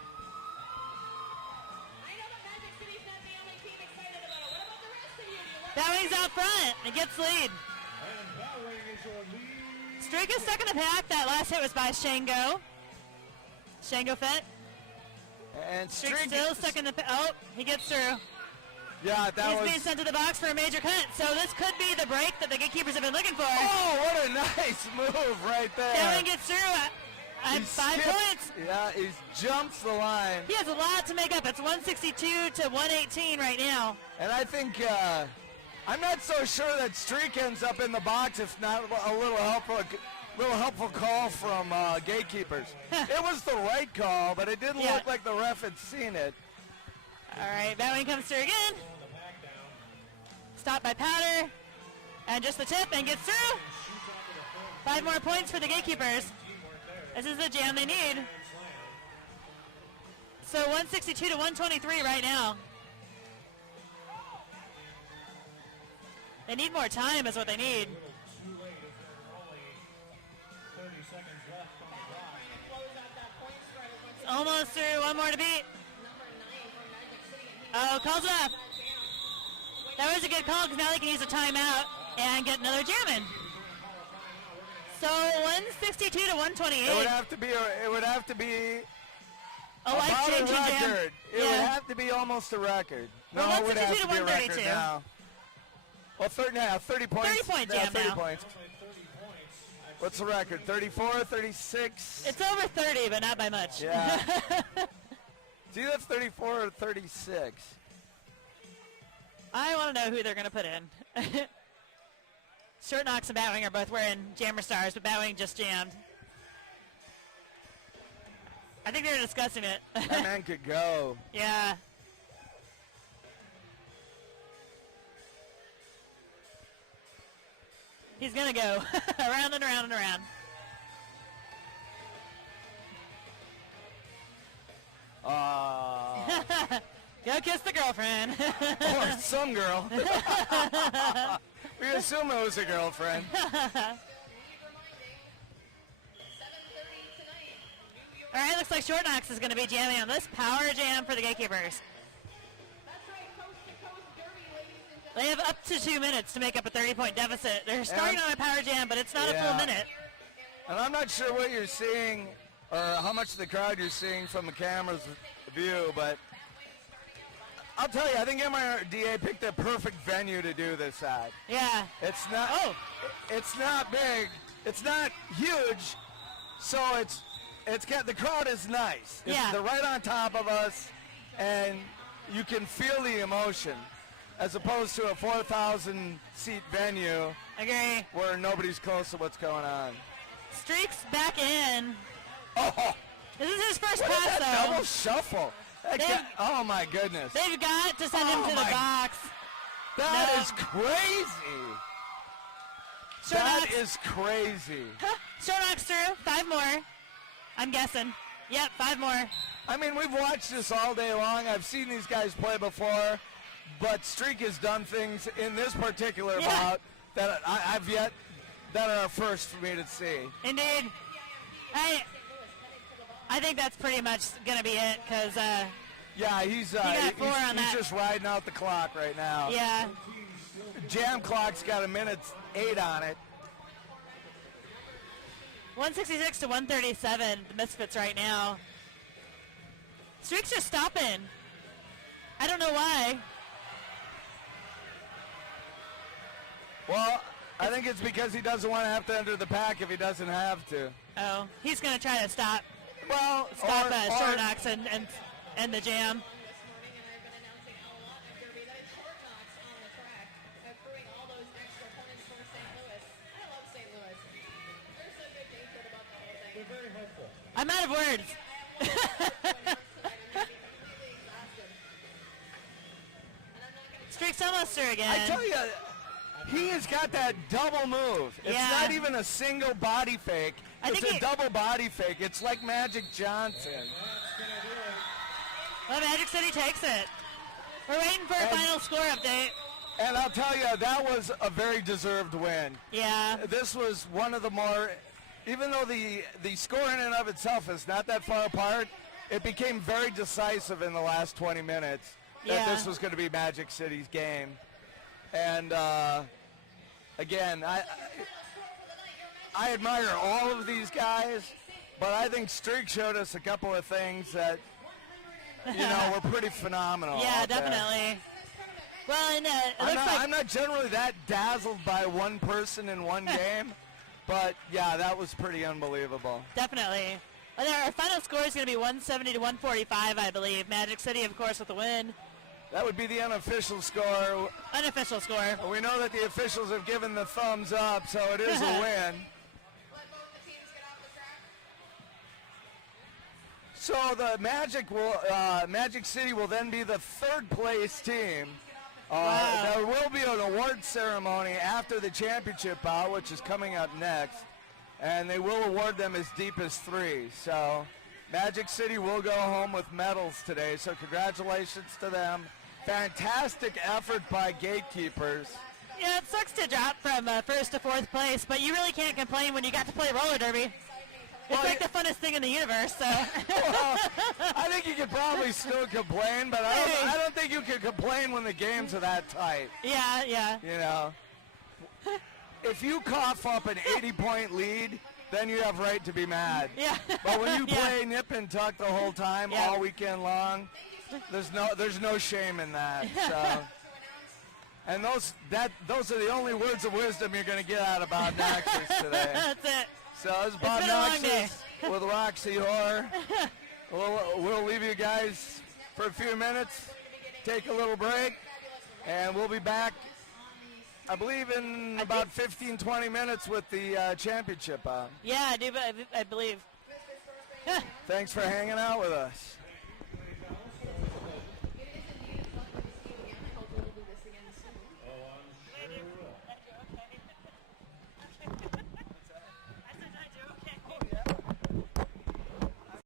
I know that Magic City's not the only team excited about it. What about the rest of you? Bowing's out front and gets lead. And Bowing is your lead. Streak is stuck in the pack. That last hit was by Shango. Shango fit. And Streak Streak still stuck in the pack. Oh, he gets through. Yeah, that He's was. being sent to the box for a major cut. So this could be the break that the Gatekeepers have been looking for. Oh, what a nice move right there. Bowing gets through at He 5 skipped- points. Yeah, he jumps the line. He has a lot to make up. It's 162 to 118 right now. And I think, I'm not so sure that Streak ends up in the box if not a little helpful call from Gatekeepers. It was the right call, but it didn't Yeah. look like the ref had seen it. All right, Bowing comes through again. Stopped by Powder. And just the tip and gets through. 5 more points for the Gatekeepers. This is the jam they need. So 162 to 123 right now. They need more time is what they need. Too late if there are only 30 seconds left on the clock. Close out that point spread as much as Almost through, 1 more to beat. number 9 from Magic City. And he Oh, calls it up. that jam. That was a good call because now they can use a timeout and get another jam in. So 162 to 128. It would have to be. It would have to be A about a life-changing jam. record. It would have to be almost a record. No, Well, it would have 162 to be to a record 132. now. Well, 30 points. 30-point yeah, jam 30 now. points. What's the record? 34, 36? It's over 30, but not by much. Yeah. It's either 34 or 36. I want to know who they're going to put in. Short Knox and Bowing are both wearing Jammer Stars, but Bowing just jammed. I think they're discussing it. That man could go. Yeah. He's going to go around and around and around. Go kiss the girlfriend. Or some girl. We assume it was a girlfriend. All right, looks like Short Knox is going to be jamming on this power jam for the Gatekeepers. They have up to 2 minutes to make up a 30-point deficit. They're starting on a power jam, but it's not a full minute. And I'm not sure what you're seeing or how much of the crowd you're seeing from the camera's view, but I'll tell you, I think MRDA picked a perfect venue to do this at. Yeah. It's not. It's not big. It's not huge. So it's got the crowd is nice. Yeah. They're right on top of us, and you can feel the emotion, as opposed to a 4,000 seat venue. Agree. Where nobody's close to what's going on. Streak's back in. Oh. This is his first What is pass, that though. double shuffle? Oh my goodness. They've got to send him to the my- box. That is crazy. Short That Knox. is crazy. Short Knox through. 5 more. I'm guessing. Yep, 5 more. I mean, we've watched this all day long. I've seen these guys play before, but Streak has done things in this particular bout that I've yet that are a first for me to see. Indeed. I think that's pretty much going to be it because, Yeah, he's got 4 on that. just riding out the clock right now. yeah. jam clock's got 1:08 on it. 166 to 137, the Misfits right now. Streak's just stopping. I don't know why. Well, I think it's because he doesn't want to have to enter the pack if he doesn't have to. Oh, he's going to try to stop. Well, Stop Short Knocks and the jam. This morning, and I've been announcing a lot of Derby. That is Short Knocks on the track, accruing all those extra points for St. Louis. I love St. Louis. They're so good natured about the whole thing. They're very hopeful. I'm out of words. Streak's almost through again. I tell you, he has got that double move. It's Yeah. not even a single body fake. It's a double body fake. It's like Magic Johnson. Well, Magic City takes it. We're waiting for a final score update. And I'll tell you, that was a very deserved win. Yeah. This was one of the more, even though the score in and of itself is not that far apart, it became very decisive in the last 20 minutes that this was going to be Magic City's game. And again, I admire all of these guys, but I think Streak showed us a couple of things that, were pretty phenomenal. Yeah, out there. definitely. Well, and it looks like I'm not generally that dazzled by one person in one game, but yeah, that was pretty unbelievable. definitely. And our final score is going to be 170 to 145, I believe. Magic City, of course, with the win. That would be the unofficial score. Unofficial score. We know that the officials have given the thumbs up, so it is a win. Let both the teams get off the track. So the Magic City will then be the third place team. Wow. There will be an award ceremony after the championship bout, which is coming up next, and they will award them as deep as 3. So Magic City will go home with medals today, so congratulations to them. Fantastic effort by Gatekeepers. Yeah, it sucks to drop from first to fourth place, but you really can't complain when you got to play roller derby. It's like the funnest thing in the universe, so. Well, I think you could probably still complain, but I don't think you can complain when the games are that tight. Yeah. You know, if you cough up an 80-point lead, then you have right to be mad. Yeah. But when you play nip and tuck the whole time, all weekend long, there's no shame in that. So. And those are the only words of wisdom you're going to get out of Bob Noxus today. That's it. So this is Bob been a long day. Noxus with Roxy Horror. We'll leave you guys for a few minutes, take a little break, and we'll be back, I believe, in about 15, 20 minutes with the championship on. Yeah, I believe. Thanks for hanging out with us.